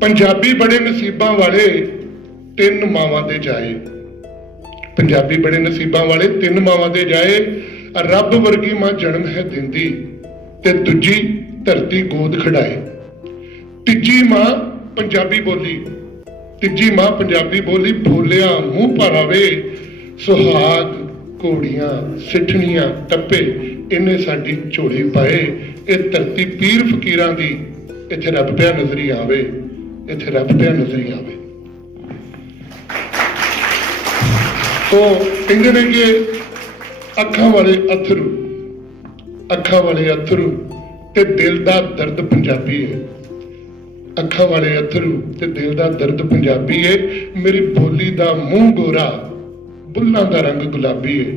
ਪੰਜਾਬੀ ਬੜੇ ਨਸੀਬਾਂ ਵਾਲੇ 3 ਮਾਵਾਂ ਦੇ ਜਾਏ। ਪੰਜਾਬੀ ਬੜੇ ਨਸੀਬਾਂ ਵਾਲੇ 3 ਮਾਵਾਂ ਦੇ ਜਾਏ। ਰੱਬ ਵਰਗੀ ਮਾਂ ਜਨਮ ਹੈ ਦਿੰਦੀ ਤੇ ਦੂਜੀ ਧਰਤੀ ਗੋਦ ਖੜਾਏ। ਤੀਜੀ ਮਾਂ ਪੰਜਾਬੀ ਬੋਲੀ ਤੀਜੀ ਮਾਂ ਪੰਜਾਬੀ ਬੋਲੀ ਬੋਲਿਆ ਮੂੰਹ ਭਰ ਆਵੇ, ਸੁਹਾਗ ਘੋੜੀਆਂ ਸਿੱਠਣੀਆਂ ਟੱਪੇ ਇਹਨੇ ਸਾਡੀ ਝੋਲੀ ਪਾਏ। ਇਹ ਧਰਤੀ ਪੀਰ ਫਕੀਰਾਂ ਦੀ, ਇੱਥੇ ਰੱਬ ਪਿਆ ਨਜ਼ਰੀ ਆਵੇ, ਇੱਥੇ ਰੱਬ ਪਿਆ ਨਜ਼ਰੀ ਆਵੇ। ਉਹ ਕਹਿੰਦੇ ਨੇ ਕਿ ਅੱਖਾਂ ਵਾਲੇ ਅਥਰੂ ਤੇ ਦਿਲ ਦਾ ਦਰਦ ਪੰਜਾਬੀ ਹੈ। ਅੱਖਾਂ ਵਾਲੇ ਅਥਰੂ ਤੇ ਦਿਲ ਦਾ ਦਰਦ ਪੰਜਾਬੀ ਹੈ। ਮੇਰੀ ਬੋਲੀ ਦਾ ਮੂੰਹ ਗੋਰਾ, ਬੁੱਲਾਂ ਦਾ ਰੰਗ ਗੁਲਾਬੀ ਹੈ।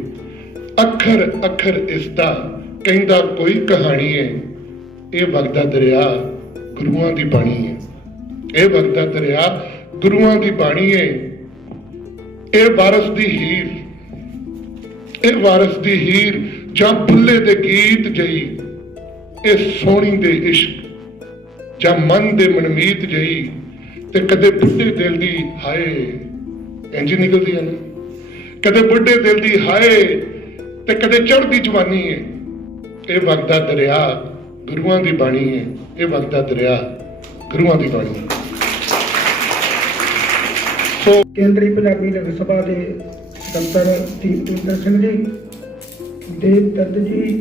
ਅੱਖਰ ਅੱਖਰ ਇਸ ਦਾ ਕਹਿੰਦਾ ਕੋਈ ਕਹਾਣੀ ਹੈ। ਇਹ ਵਗਦਾ ਦਰਿਆ ਗੁਰੂਆਂ ਦੀ ਬਾਣੀ ਹੈ। ਇਹ ਵਗਦਾ ਦਰਿਆ ਗੁਰੂਆਂ ਦੀ ਬਾਣੀ ਹੈ। ਇਹ ਵਾਰਸ ਦੀ ਹੀਰ, ਇਹ ਵਾਰਸ ਦੀ ਹੀਰ ਜਾਂ ਬੁੱਲੇ ਦੇ ਗੀਤ ਜਈ, ਇਹ ਸੋਹਣੀ ਦੇ ਇਸ਼ਕ ਜਾਂ ਮਨ ਦੇ ਮਨਮੀਤ ਜਈ। ਤੇ ਕਦੇ ਬੁੱਢੇ ਦਿਲ ਦੀ ਹਾਏ ਇੰਝ ਨਿਕਲਦੀ ਹੈ ਨਾ, ਕਦੇ ਬੁੱਢੇ ਦਿਲ ਦੀ ਹਾਏ ਤੇ ਕਦੇ ਚੜ੍ਹਦੀ ਜਵਾਨੀ ਹੈ। ਇਹ ਵਗਦਾ ਦਰਿਆ ਗੁਰੂਆਂ ਦੀ ਬਾਣੀ ਹੈ। ਇਹ ਵਗਦਾ ਦਰਿਆ ਗੁਰੂਆਂ ਦੀ ਬਾਣੀ ਹੈ। ਸੋ ਕੇਂਦਰੀ ਪੰਜਾਬੀ ਲਿਖਤ ਸਭਾ ਦੇ ਦਫ਼ਤਰ ਦੀਪਿੰਦਰ ਸਿੰਘ ਜੀ, ਦੇਵ ਦਰਦ ਜੀ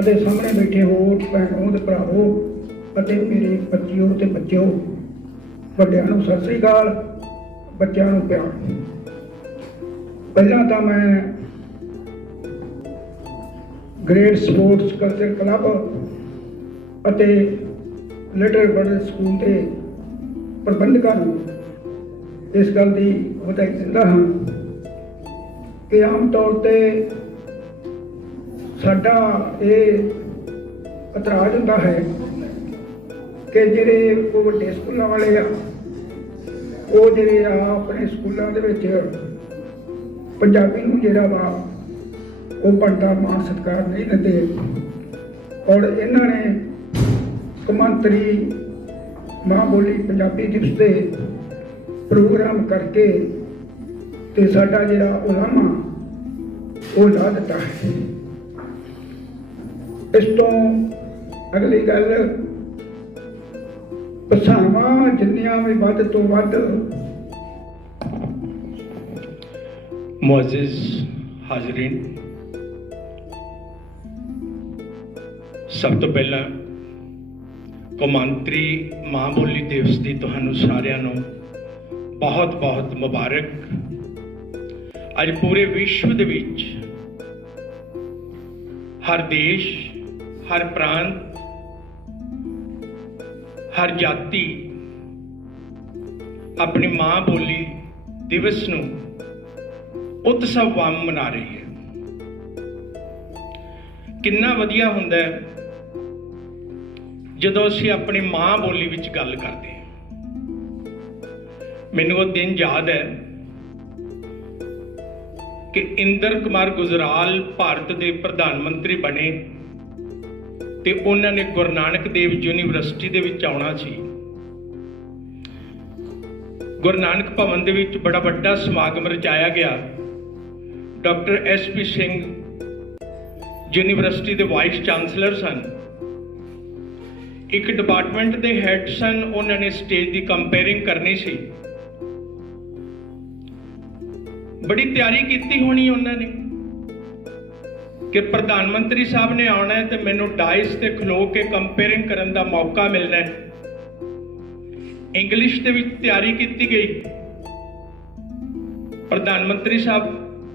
ਅਤੇ ਸਾਹਮਣੇ ਬੈਠੇ ਹੋਰ ਭੈਣੋ ਤੇ ਭਰਾਵੋ ਅਤੇ ਮੇਰੇ ਬੱਚਿਓ ਤੇ ਬੱਚਿਓ, ਵੱਡਿਆਂ ਨੂੰ ਸਤਿ ਸ੍ਰੀ ਅਕਾਲ, ਬੱਚਿਆਂ ਨੂੰ ਪਿਆਰ। ਪਹਿਲਾਂ ਤਾਂ ਮੈਂ ਗ੍ਰੇਟ ਸਪੋਰਟਸ ਕਲਚਰ ਕਲੱਬ ਅਤੇ ਲਿਟਲ ਬਰਡ ਸਕੂਲ ਦੇ ਪ੍ਰਬੰਧਕਾਂ ਨੂੰ ਇਸ ਗੱਲ ਦੀ ਵਧਾਈ ਦਿੰਦਾ ਹਾਂ ਕਿ ਆਮ ਤੌਰ ਤੇ ਸਾਡਾ ਇਹ ਇਤਰਾਜ਼ ਹੁੰਦਾ ਹੈ ਕਿ ਜਿਹੜੇ ਉਹ ਵੱਡੇ ਸਕੂਲਾਂ ਵਾਲੇ ਆ, ਉਹ ਜਿਹੜੇ ਆ ਆਪਣੇ ਸਕੂਲਾਂ ਦੇ ਵਿੱਚ ਪੰਜਾਬੀ ਨੂੰ ਜਿਹੜਾ ਵਾ ਉਹ ਬਣਦਾ ਮਾਣ ਸਤਿਕਾਰ ਨਹੀਂ ਦਿੰਦੇ। ਔਰ ਇਹਨਾਂ ਨੇ ਕੌਮਾਂਤਰੀ ਮਾਂ ਬੋਲੀ ਪੰਜਾਬੀ ਦਿਵਸ ਦੇ ਪ੍ਰੋਗਰਾਮ ਕਰਕੇ ਤੇ ਸਾਡਾ ਜਿਹੜਾ ਉਲਾਮਾ ਉਹ ਲਾ ਦਿੱਤਾ ਹੈ। ਇਸ ਤੋਂ ਅਗਲੀ ਗੱਲ, ਭਾਸ਼ਾਵਾਂ ਜਿੰਨੀਆਂ ਵੀ ਵੱਧ ਤੋਂ ਵੱਧ ਮੁਅੱਜ਼ਿਜ਼ ਹਾਜ਼ਰੀਨ, ਸਭ ਤੋਂ ਪਹਿਲਾਂ ਕੌਮਾਂਤਰੀ ਮਾਂ ਬੋਲੀ ਦਿਵਸ ਦੀ ਤੁਹਾਨੂੰ ਸਾਰਿਆਂ ਨੂੰ ਬਹੁਤ ਬਹੁਤ ਮੁਬਾਰਕ। ਅੱਜ ਪੂਰੇ ਵਿਸ਼ਵ ਦੇ ਵਿੱਚ ਹਰ ਦੇਸ਼, ਹਰ ਪ੍ਰਾਂਤ, ਹਰ ਜਾਤੀ ਆਪਣੀ ਮਾਂ ਬੋਲੀ ਦਿਵਸ ਨੂੰ ਉਤਸਵ ਵਾਂਗ ਮਨਾ ਰਹੀ ਹੈ। ਕਿੰਨਾ ਵਧੀਆ ਹੁੰਦਾ ਹੈ ਜਦੋਂ ਅਸੀਂ ਆਪਣੀ ਮਾਂ ਬੋਲੀ ਵਿੱਚ ਗੱਲ ਕਰਦੇ ਹਾਂ। ਮੈਨੂੰ ਉਹ ਦਿਨ ਯਾਦ ਹੈ ਕਿ ਇੰਦਰ ਕੁਮਾਰ ਗੁਜਰਾਲ ਭਾਰਤ ਦੇ ਪ੍ਰਧਾਨ ਮੰਤਰੀ ਬਣੇ ਤੇ ਉਹਨਾਂ ਨੇ ਗੁਰੂ ਨਾਨਕ ਦੇਵ ਯੂਨੀਵਰਸਿਟੀ ਦੇ ਵਿੱਚ ਆਉਣਾ ਸੀ। ਗੁਰੂ ਨਾਨਕ ਭਵਨ ਦੇ ਵਿੱਚ ਬੜਾ ਵੱਡਾ ਸਮਾਗਮ ਰਚਾਇਆ ਗਿਆ। ਡਾਕਟਰ SP ਸਿੰਘ ਯੂਨੀਵਰਸਿਟੀ ਦੇ ਵਾਈਸ ਚਾਂਸਲਰ ਸਨ। ਇੱਕ ਡਿਪਾਰਟਮੈਂਟ ਦੇ ਹੈੱਡ ਸਨ। ਉਹਨਾਂ ਨੇ ਸਟੇਜ ਦੀ ਕੰਪੇਅਰਿੰਗ ਕਰਨੀ ਸੀ। ਬੜੀ ਤਿਆਰੀ ਕੀਤੀ ਹੋਣੀ ਉਹਨਾਂ ਨੇ ਕਿ ਪ੍ਰਧਾਨ ਮੰਤਰੀ ਸਾਹਿਬ ਨੇ ਆਉਣਾ ਹੈ ਤੇ ਮੈਨੂੰ ਡਾਇਸ ਤੇ ਖਲੋ ਕੇ ਕੰਪੇਅਰਿੰਗ ਕਰਨ ਦਾ ਮੌਕਾ ਮਿਲਣਾ ਹੈ। ਇੰਗਲਿਸ਼ ਦੇ ਵਿੱਚ ਤਿਆਰੀ ਕੀਤੀ ਗਈ। ਪ੍ਰਧਾਨ ਮੰਤਰੀ ਸਾਹਿਬ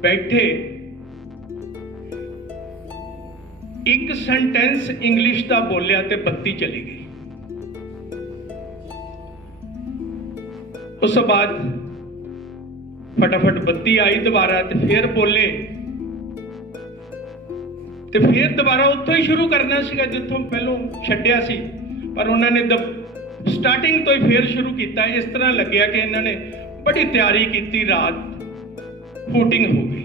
ਬੈਠੇ, ਇੱਕ ਸੈਂਟੈਂਸ ਇੰਗਲਿਸ਼ ਦਾ ਬੋਲਿਆ ਤੇ ਬੱਤੀ ਚਲੀ ਗਈ। ਉਸ ਤੋਂ ਬਾਅਦ ਫਟਾਫਟ ਬੱਤੀ ਆਈ ਦੁਬਾਰਾ ਤੇ ਫਿਰ ਬੋਲੇ ਤੇ ਫਿਰ ਦੁਬਾਰਾ ਉੱਥੋਂ ਹੀ ਸ਼ੁਰੂ ਕਰਨਾ ਸੀਗਾ ਜਿੱਥੋਂ ਪਹਿਲੋਂ ਛੱਡਿਆ ਸੀ, ਪਰ ਉਹਨਾਂ ਨੇ ਸਟਾਰਟਿੰਗ ਤੋਂ ਹੀ ਫਿਰ ਸ਼ੁਰੂ ਕੀਤਾ। ਇਸ ਤਰ੍ਹਾਂ ਲੱਗਿਆ ਕਿ ਇਹਨਾਂ ਨੇ ਬੜੀ ਤਿਆਰੀ ਕੀਤੀ, ਰਾਤ ਸ਼ੂਟਿੰਗ ਹੋ ਗਈ।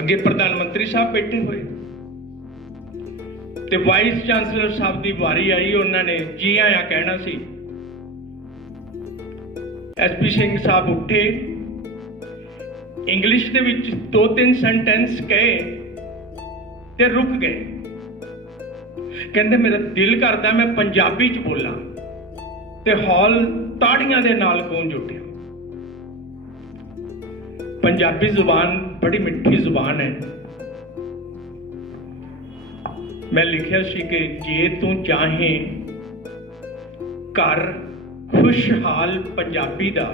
ਅੱਗੇ ਪ੍ਰਧਾਨ ਮੰਤਰੀ ਸਾਹਿਬ ਬੈਠੇ ਹੋਏ ਤੇ ਵਾਈਸ ਚਾਂਸਲਰ ਸਾਹਿਬ ਦੀ ਵਾਰੀ ਆਈ। ਉਹਨਾਂ ਨੇ ਜੀ ਆਇਆਂ ਕਹਿਣਾ ਸੀ। SP ਸਿੰਘ ਸਾਹਿਬ ਉੱਠੇ, ਇੰਗਲਿਸ਼ ਦੇ ਵਿੱਚ 2-3 ਸੈਂਟੈਂਸ ਕਹੇ ਤੇ ਰੁਕ ਗਏ। ਕਹਿੰਦੇ ਮੇਰਾ ਦਿਲ ਕਰਦਾ ਮੈਂ ਪੰਜਾਬੀ ਚ ਬੋਲਾਂ, ਤੇ ਹਾਲ ਤਾੜੀਆਂ ਦੇ ਨਾਲ ਗੂੰਜ ਉੱਠਿਆ। ਪੰਜਾਬੀ ਜ਼ੁਬਾਨ ਬੜੀ ਮਿੱਠੀ ਜ਼ੁਬਾਨ ਹੈ। ਮੈਂ ਲਿਖਿਆ ਸੀ ਕਿ ਜੇ ਤੂੰ ਚਾਹੇ ਘਰ ਖੁਸ਼ਹਾਲ ਪੰਜਾਬੀ ਦਾ,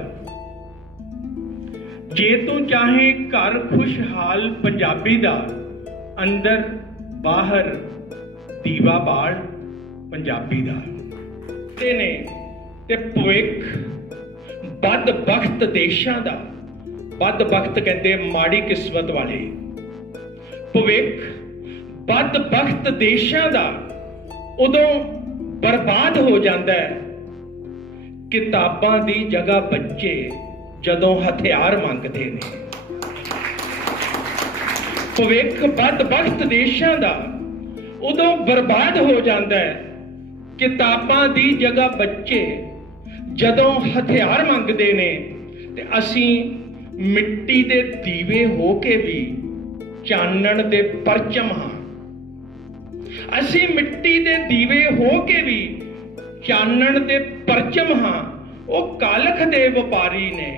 ਜੇ ਤੂੰ ਚਾਹੇ ਘਰ ਖੁਸ਼ਹਾਲ ਪੰਜਾਬੀ ਦਾ, ਅੰਦਰ ਬਾਹਰ ਦੀਵਾ ਬਾਲ ਪੰਜਾਬੀ ਦਾ। ਤੇ ਨੇ ਤੇ ਭਵਿੱਖ ਬਦਬਖਤ ਦੇਸ਼ਾਂ ਦਾ, ਬਦਬਖਤ ਕਹਿੰਦੇ ਮਾੜੀ ਕਿਸਮਤ ਵਾਲੇ, ਭਵਿੱਖ ਬਦਬਖਤ ਦੇਸ਼ਾਂ ਦਾ ਉਦੋਂ ਬਰਬਾਦ ਹੋ ਜਾਂਦਾ ਹੈ ਕਿਤਾਬਾਂ ਦੀ ਜਗ੍ਹਾ ਬੱਚੇ ਜਦੋਂ ਹਥਿਆਰ ਮੰਗਦੇ ਨੇ। ਭਵਿੱਖ ਬਦਬਖਤ ਦੇਸ਼ਾਂ ਦਾ ਉਦੋਂ ਬਰਬਾਦ ਹੋ ਜਾਂਦਾ ਹੈ ਕਿਤਾਬਾਂ ਦੀ ਜਗ੍ਹਾ ਬੱਚੇ ਜਦੋਂ ਹਥਿਆਰ ਮੰਗਦੇ ਨੇ। ਤੇ ਅਸੀਂ ਮਿੱਟੀ ਦੇ ਦੀਵੇ ਹੋ ਕੇ ਵੀ ਚਾਨਣ ਦੇ ਪਰਚਮ ਹਾਂ। ਅਸੀਂ ਮਿੱਟੀ ਦੇ ਦੀਵੇ ਹੋ ਕੇ ਵੀ ਚਾਨਣ ਦੇ ਪਰਚਮ ਹਾਂ। ਉਹ ਕਾਲਖ ਦੇ ਵਪਾਰੀ ਨੇ,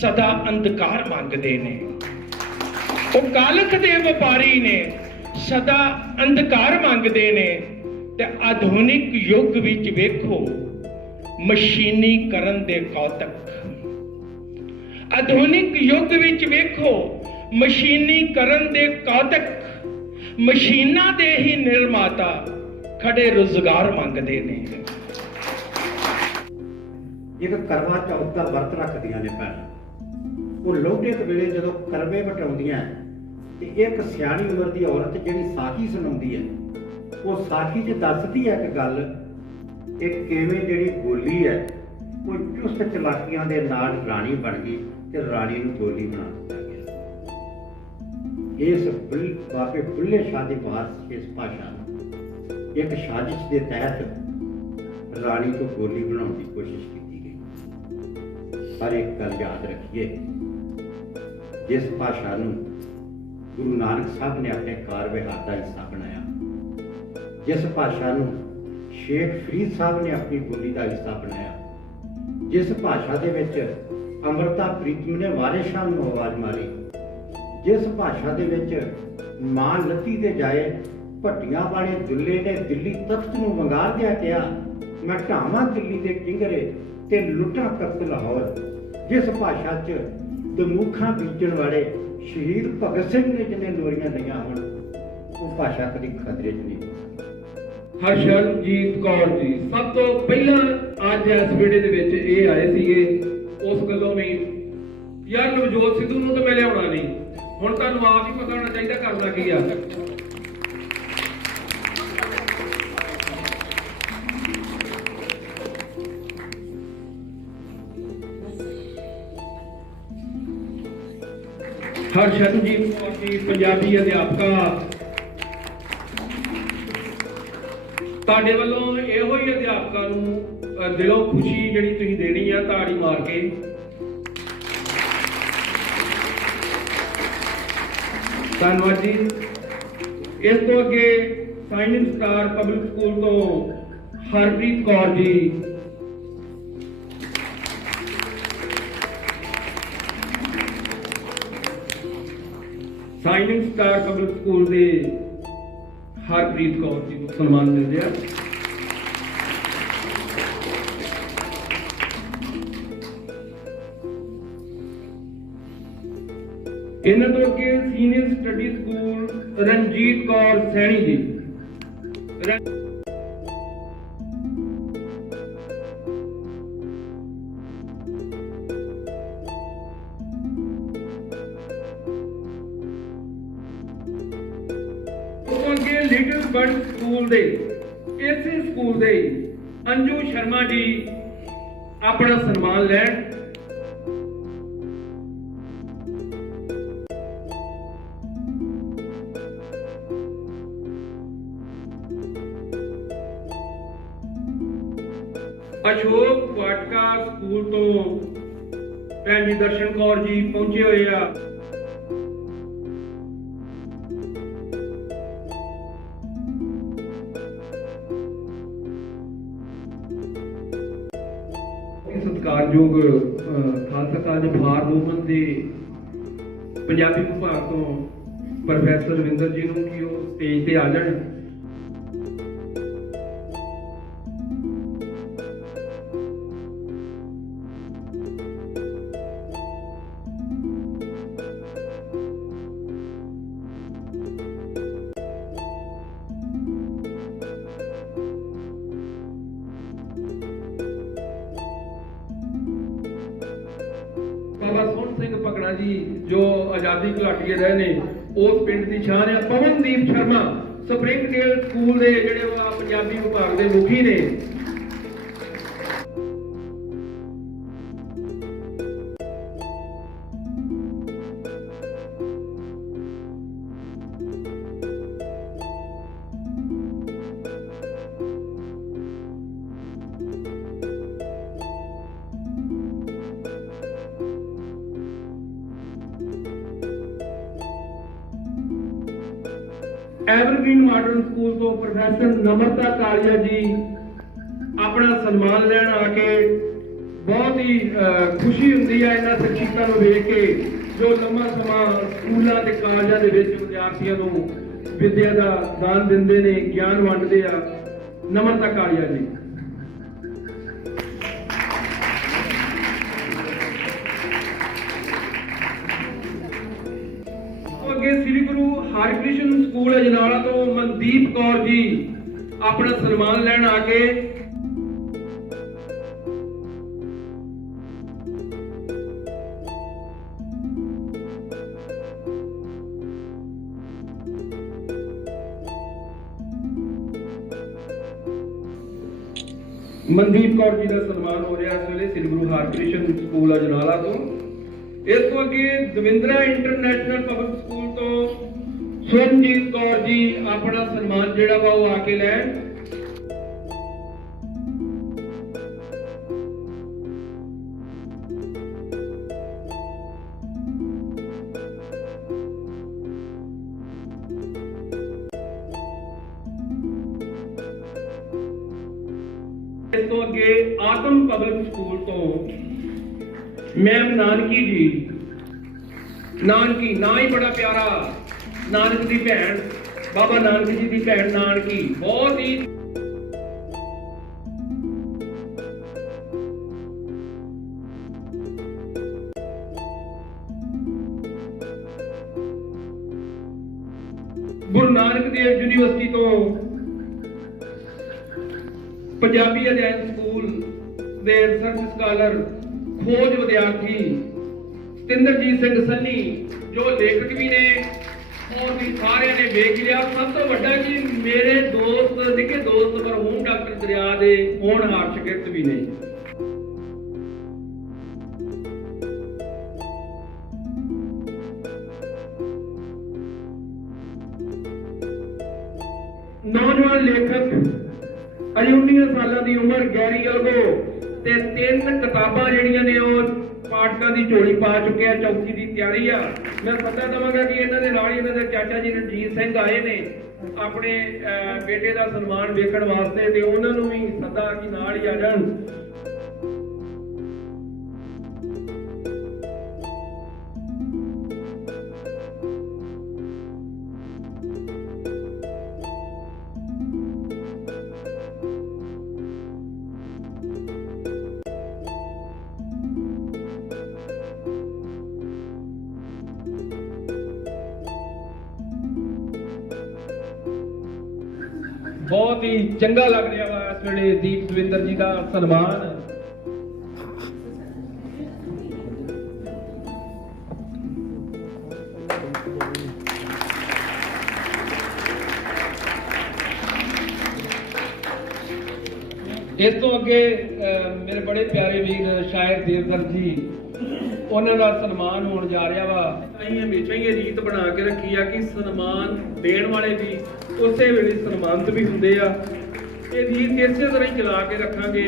ਸਦਾ ਅੰਧਕਾਰ ਮੰਗਦੇ ਨੇ। ਉਹ ਕਾਲਖ ਦੇ ਵਪਾਰੀ ਨੇ, ਸਦਾ ਅੰਧਕਾਰ ਮੰਗਦੇ ਨੇ। ਤੇ ਆਧੁਨਿਕ ਯੁੱਗ ਵਿੱਚ ਵੇਖੋ ਮਸ਼ੀਨੀਕਰਨ ਦੇ ਕੌਤਕ। ਆਧੁਨਿਕ ਯੁੱਗ ਵਿੱਚ ਵੇਖੋ ਮਸ਼ੀਨੀਕਰਨ ਦੇ ਕੌਤਕ। ਮਸ਼ੀਨਾਂ ਦੇ ਹੀ ਨਿਰਮਾਤਾ ਖੜੇ ਰੁਜ਼ਗਾਰ ਮੰਗਦੇ ਨੇ। ਇੱਕ ਕਰਵਾ ਚੌਥ ਦਾ ਵਰਤ ਰੱਖਦੀਆਂ ਨੇ ਭੈਣਾਂ। ਉਹ ਲੋਹੜੇ ਦੇ ਵੇਲੇ ਜਦੋਂ ਕਰਵੇ ਵਟਾਉਂਦੀਆਂ ਤੇ ਇੱਕ ਸਿਆਣੀ ਉਮਰ ਦੀ ਔਰਤ ਜਿਹੜੀ ਸਾਖੀ ਸੁਣਾਉਂਦੀ ਹੈ, ਉਹ ਸਾਖੀ 'ਚ ਦੱਸਦੀ ਹੈ ਕਿ ਗੱਲ ਇਹ ਕਿਵੇਂ ਜਿਹੜੀ ਬੋਲੀ ਹੈ ਉਹ ਚੁਸਤ ਚਲਾਕੀਆਂ ਦੇ ਨਾਲ ਰਾਣੀ ਬਣ ਗਈ ਤੇ ਰਾਣੀ ਨੂੰ ਬੋਲੀ ਬਣਾ ਦਿੱਤਾ ਗਿਆ। ਇਸ ਬਾਬੇ ਬੁੱਲੇ ਸ਼ਾਹ ਦੀ ਬਾਤ ਇਸ ਭਾਸ਼ਾ ਨੂੰ ਇੱਕ ਸਾਜ਼ਿਸ਼ ਦੇ ਤਹਿਤ ਰਾਣੀ ਤੋਂ ਬੋਲੀ ਬਣਾਉਣ ਦੀ ਕੋਸ਼ਿਸ਼ ਕੀਤੀ ਗਈ। ਪਰ ਇੱਕ ਗੱਲ ਯਾਦ ਰੱਖੀਏ, ਜਿਸ ਭਾਸ਼ਾ ਨੂੰ ਗੁਰੂ ਨਾਨਕ ਸਾਹਿਬ ਨੇ ਆਪਣੇ ਕਾਰ ਵਿਹਾਰ ਦਾ ਹਿੱਸਾ ਬਣਾਇਆ, ਜਿਸ ਭਾਸ਼ਾ ਨੂੰ ਸ਼ੇਖ ਫਰੀਦ ਸਾਹਿਬ ਨੇ ਆਪਣੀ ਬੋਲੀ ਦਾ ਹਿੱਸਾ ਬਣਾਇਆ, ਜਿਸ ਭਾਸ਼ਾ ਦੇ ਵਿੱਚ ਅੰਮ੍ਰਿਤਾ ਪ੍ਰੀਤਮ ਨੇ ਵਾਰਿਸ ਸ਼ਾਹ ਨੂੰ ਆਵਾਜ਼ ਮਾਰੀ, ਜਿਸ ਭਾਸ਼ਾ ਦੇ ਵਿੱਚ ਮਾਂ ਲੱਤੀ ਤੇ ਜਾਏ ਭੱਟੀਆਂ ਵਾਲੇ ਦੁੱਲੇ ਨੇ ਦਿੱਲੀ ਤਖਤ ਨੂੰ ਵੰਗਾਰਦਿਆਂ ਕਿਹਾ, ਮੈਂ ਢਾਵਾਂ ਦਿੱਲੀ ਦੇ ਕਿੰਗਰੇ ਤੇ ਲੁੱਟਾਂ ਤਖਤ ਲਾਹੌਰ। ਜਿਸ ਭਾਸ਼ਾ 'ਚ ਦਮੂਖਾਂ ਬੀਜਣ ਵਾਲੇ ਸ਼ਹੀਦ ਭਗਤ ਸਿੰਘ ਨੇ ਜਿਹਨੇ ਲੋਰੀਆਂ ਲਈਆਂ ਹੋਣ, ਉਹ ਭਾਸ਼ਾ ਕਦੀ ਖਤਰੇ 'ਚ ਨਹੀਂ। ਹਰਸ਼ਰਨਜੀਤ ਕੌਰ ਜੀ ਸਭ ਤੋਂ ਪਹਿਲਾਂ ਅੱਜ ਇਸ ਵੇੜੇ ਦੇ ਵਿੱਚ ਇਹ ਆਏ ਸੀਗੇ। ਉਸ ਗੱਲੋਂ ਵੀ ਯਾਰ ਨਵਜੋਤ ਸਿੱਧੂ ਨੂੰ ਤਾਂ ਮੈਂ ਲਿਆਉਣਾ ਨਹੀਂ, ਹੁਣ ਤੁਹਾਨੂੰ ਆਪ ਹੀ ਪਤਾ ਹੋਣਾ ਚਾਹੀਦਾ ਕਰਨਾ ਕੀ ਆ। ਹਰਸ਼ਰਨਜੀਤ ਕੌਰ ਜੀ ਪੰਜਾਬੀ ਅਧਿਆਪਕਾ, ਤੁਹਾਡੇ ਵੱਲੋਂ ਇਹੋ ਹੀ ਅਧਿਆਪਕਾਂ ਨੂੰ ਦਿਲੋਂ ਖੁਸ਼ੀ ਜਿਹੜੀ ਤੁਸੀਂ ਦੇਣੀ ਆ ਤਾੜੀ ਮਾਰ ਕੇ। ਧੰਨਵਾਦ ਜੀ। ਇਸ ਤੋਂ ਅੱਗੇ ਸਾਇੰਸ ਸਟਾਰ ਪਬਲਿਕ ਸਕੂਲ ਤੋਂ Harpreet Kaur ji. Science star public school ਦੇ ਹਰਪ੍ਰੀਤ ਕੌਰ ਜੀ ਨੂੰ ਸਨਮਾਨ ਮਿਲ ਰਿਹਾ। ਇਹਨਾਂ ਤੋਂ ਅੱਗੇ senior study school Ranjit Kaur Saini ji. Little bird school ਦੇ ਇਸੇ ਸਕੂਲ ਦੇ ਅੰਜੂ ਸ਼ਰਮਾ ਜੀ ਆਪਣਾ ਸਨਮਾਨ ਲੈਣ। ਅਸ਼ੋਕ ਵਾਟਕਾ ਸਕੂਲ ਤੋਂ ਭੈਣ ਜੀ ਦਰਸ਼ਨ ਕੌਰ ਜੀ ਪਹੁੰਚੇ ਹੋਏ ਆ। ਸਤਿਕਾਰਯੋਗ ਖਾਲਸਾ ਕਾਲਜ ਫਾਰ ਵੂਮਨ ਦੇ ਪੰਜਾਬੀ ਵਿਭਾਗ ਤੋਂ ਪ੍ਰੋਫੈਸਰ ਰਵਿੰਦਰ ਜੀ ਨੂੰ ਕਿ ਉਹ ਸਟੇਜ ਤੇ ਆ ਜਾਣ। ਬਾਬਾ ਸੋਹਣ ਸਿੰਘ ਭਗਣਾ ਜੀ ਜੋ ਆਜ਼ਾਦੀ ਘੁਲਾਟੀਏ ਰਹੇ ਨੇ, ਉਸ ਪਿੰਡ ਦੀ ਸ਼ਾਨ ਹੈ। ਪਵਨਦੀਪ ਸ਼ਰਮਾ ਸਪਰਿੰਗਡੇਲ ਸਕੂਲ ਦੇ ਜਿਹੜੇ ਪੰਜਾਬੀ ਵਿਭਾਗ ਦੇ ਮੁਖੀ ਨੇ। ਐਵਰਗ੍ਰੀਨ ਮਾਡਰਨ ਸਕੂਲ ਤੋਂ ਪ੍ਰੋਫੈਸਰ ਨਮਰਤਾ ਕਾਲੀਆ ਜੀ ਆਪਣਾ ਸਨਮਾਨ ਲੈਣ ਆ ਕੇ ਬਹੁਤ ਹੀ ਖੁਸ਼ੀ ਹੁੰਦੀ ਹੈ ਇਹਨਾਂ ਸ਼ਖਸੀਅਤਾਂ ਨੂੰ ਵੇਖ ਕੇ ਜੋ ਲੰਮਾ ਸਮਾਂ ਸਕੂਲਾਂ ਤੇ ਕਾਲਜਾਂ ਦੇ ਵਿੱਚ ਵਿਦਿਆਰਥੀਆਂ ਨੂੰ ਵਿਦਿਆ ਦਾ ਦਾਨ ਦਿੰਦੇ ਨੇ, ਗਿਆਨ ਵੰਡਦੇ ਆ। ਨਮਰਤਾ ਕਾਲੀਆ ਜੀ। ਅੱਗੇ ਸ੍ਰੀ ਗੁਰੂ ਹਰਿਕ੍ਰਿਸ਼ਨ ਸਕੂਲ ਅਜਨਾਲਾ ਤੋਂ ਮਨਦੀਪ ਕੌਰ ਜੀ ਆਪਣਾ ਸਨਮਾਨ ਲੈਣ ਆ ਕੇ ਮਨਦੀਪ ਕੌਰ ਜੀ ਦਾ ਸਨਮਾਨ ਹੋ ਰਿਹਾ ਇਸ ਵੇਲੇ ਸ੍ਰੀ ਗੁਰੂ ਹਰਿਕ੍ਰਿਸ਼ਨ ਸਕੂਲ ਅਜਨਾਲਾ ਤੋਂ। ਇਸ ਤੋਂ ਅੱਗੇ ਦਵਿੰਦਰਾ ਇੰਟਰਨੈਸ਼ਨਲ ਪਬਲਿਕ ਸਕੂਲ ਤੋਂ ਸਵਰਨਜੀਤ ਕੌਰ ਜੀ ਆਪਣਾ ਸਨਮਾਨ ਜਿਹੜਾ ਵਾ ਉਹ ਆ ਕੇ ਲੈਣ। ਇਸ ਤੋਂ ਅੱਗੇ ਆਤਮ ਪਬਲਿਕ ਸਕੂਲ ਤੋਂ ਮੈਮ ਨਾਨਕੀ ਜੀ। ਨਾਨਕੀ ਨਾਂ ਹੀ ਬੜਾ ਪਿਆਰਾ, ਨਾਨਕ ਦੀ ਭੈਣ, ਬਾਬਾ ਨਾਨਕ ਜੀ ਦੀ ਭੈਣ ਨਾਨਕੀ। ਬਹੁਤ ਹੀ ਗੁਰੂ ਨਾਨਕ ਦੇਵ ਯੂਨੀਵਰਸਿਟੀ ਤੋਂ ਪੰਜਾਬੀ ਅਧਿਐਨ ਸਕੂਲ ਦੇ ਰਿਸਰਚ ਸਕਾਲਰ ਖੋਜ ਵਿਦਿਆਰਥੀ ਸਤਿੰਦਰਜੀਤ ਸਿੰਘ ਸੰਨੀ ਜੋ ਲੇਖਕ ਵੀ ਨੇ और भी सारे ने वेख लिया। सब तो वड्डा कि मेरे दोस्त निके दोस्त मरहूम डॉक्टर दरिया दे होनहार शागिर्द भी ने। नौजवान लेखक अजे 19 साल की उम्र गैरी अगो ते 3 किताबां जिहड़ियां ने ਉਹ पाठकों की झोली पा चुके हैं। चौथी की तैयारी आ। मैं सदा देवांगा कि इन्हां दे नाल ही इन्हां दे चाचा जी रणजीत सिंह आए ने अपने बेटे का सन्मान वेखण वास्ते, ते उन्हां नूं भी सदा कि नाल ही आ जाण। बहुत ही चंगा लग रहा वा इस वेले दीप दविंदर जी का सन्मान। इस तो अगे मेरे बड़े प्यारे वीर शायर देवदत्त जी उन्होंने का सन्मान होने जा रहा वा। ਅਸੀਂ ਹਮੇਸ਼ਾ ਹੀ ਇਹ ਰੀਤ ਬਣਾ ਕੇ ਰੱਖੀ ਆ ਕਿ ਸਨਮਾਨ ਦੇਣ ਵਾਲੇ ਵੀ ਉਸੇ ਵੇਲੇ ਸਨਮਾਨਿਤ ਵੀ ਹੁੰਦੇ ਆ। ਇਹ ਰੀਤ ਇਸੇ ਤਰ੍ਹਾਂ ਹੀ ਚਲਾ ਕੇ ਰੱਖਾਂਗੇ।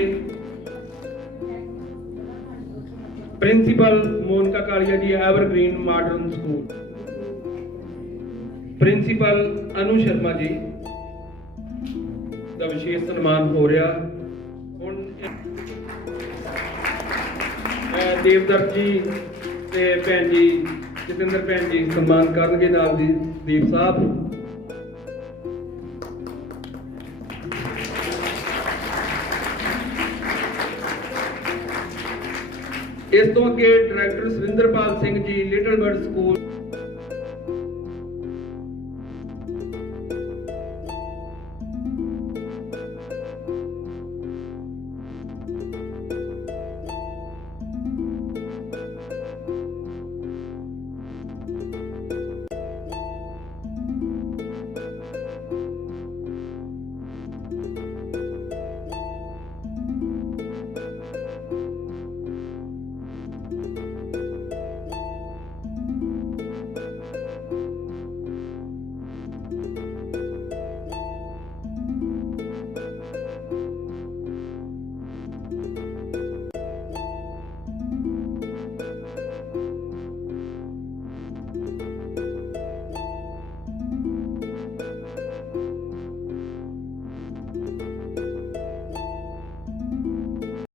प्रिंसिपल मोनिका कालिया जी एवरग्रीन मॉडर्न स्कूल, प्रिंसिपल अनु शर्मा जी का विशेष सम्मान हो रहा। ਦੇਵਦਰ ਜੀ ਤੇ ਭੈਣ ਜੀ ਜਤਿੰਦਰ ਭੈਣ ਜੀ ਸਨਮਾਨ ਕਰਨਗੇ ਨਾਲ ਦੀ ਦੀਪ ਸਾਹਿਬ। ਇਸ ਤੋਂ ਅੱਗੇ director Surinderpal Singh ji little bird school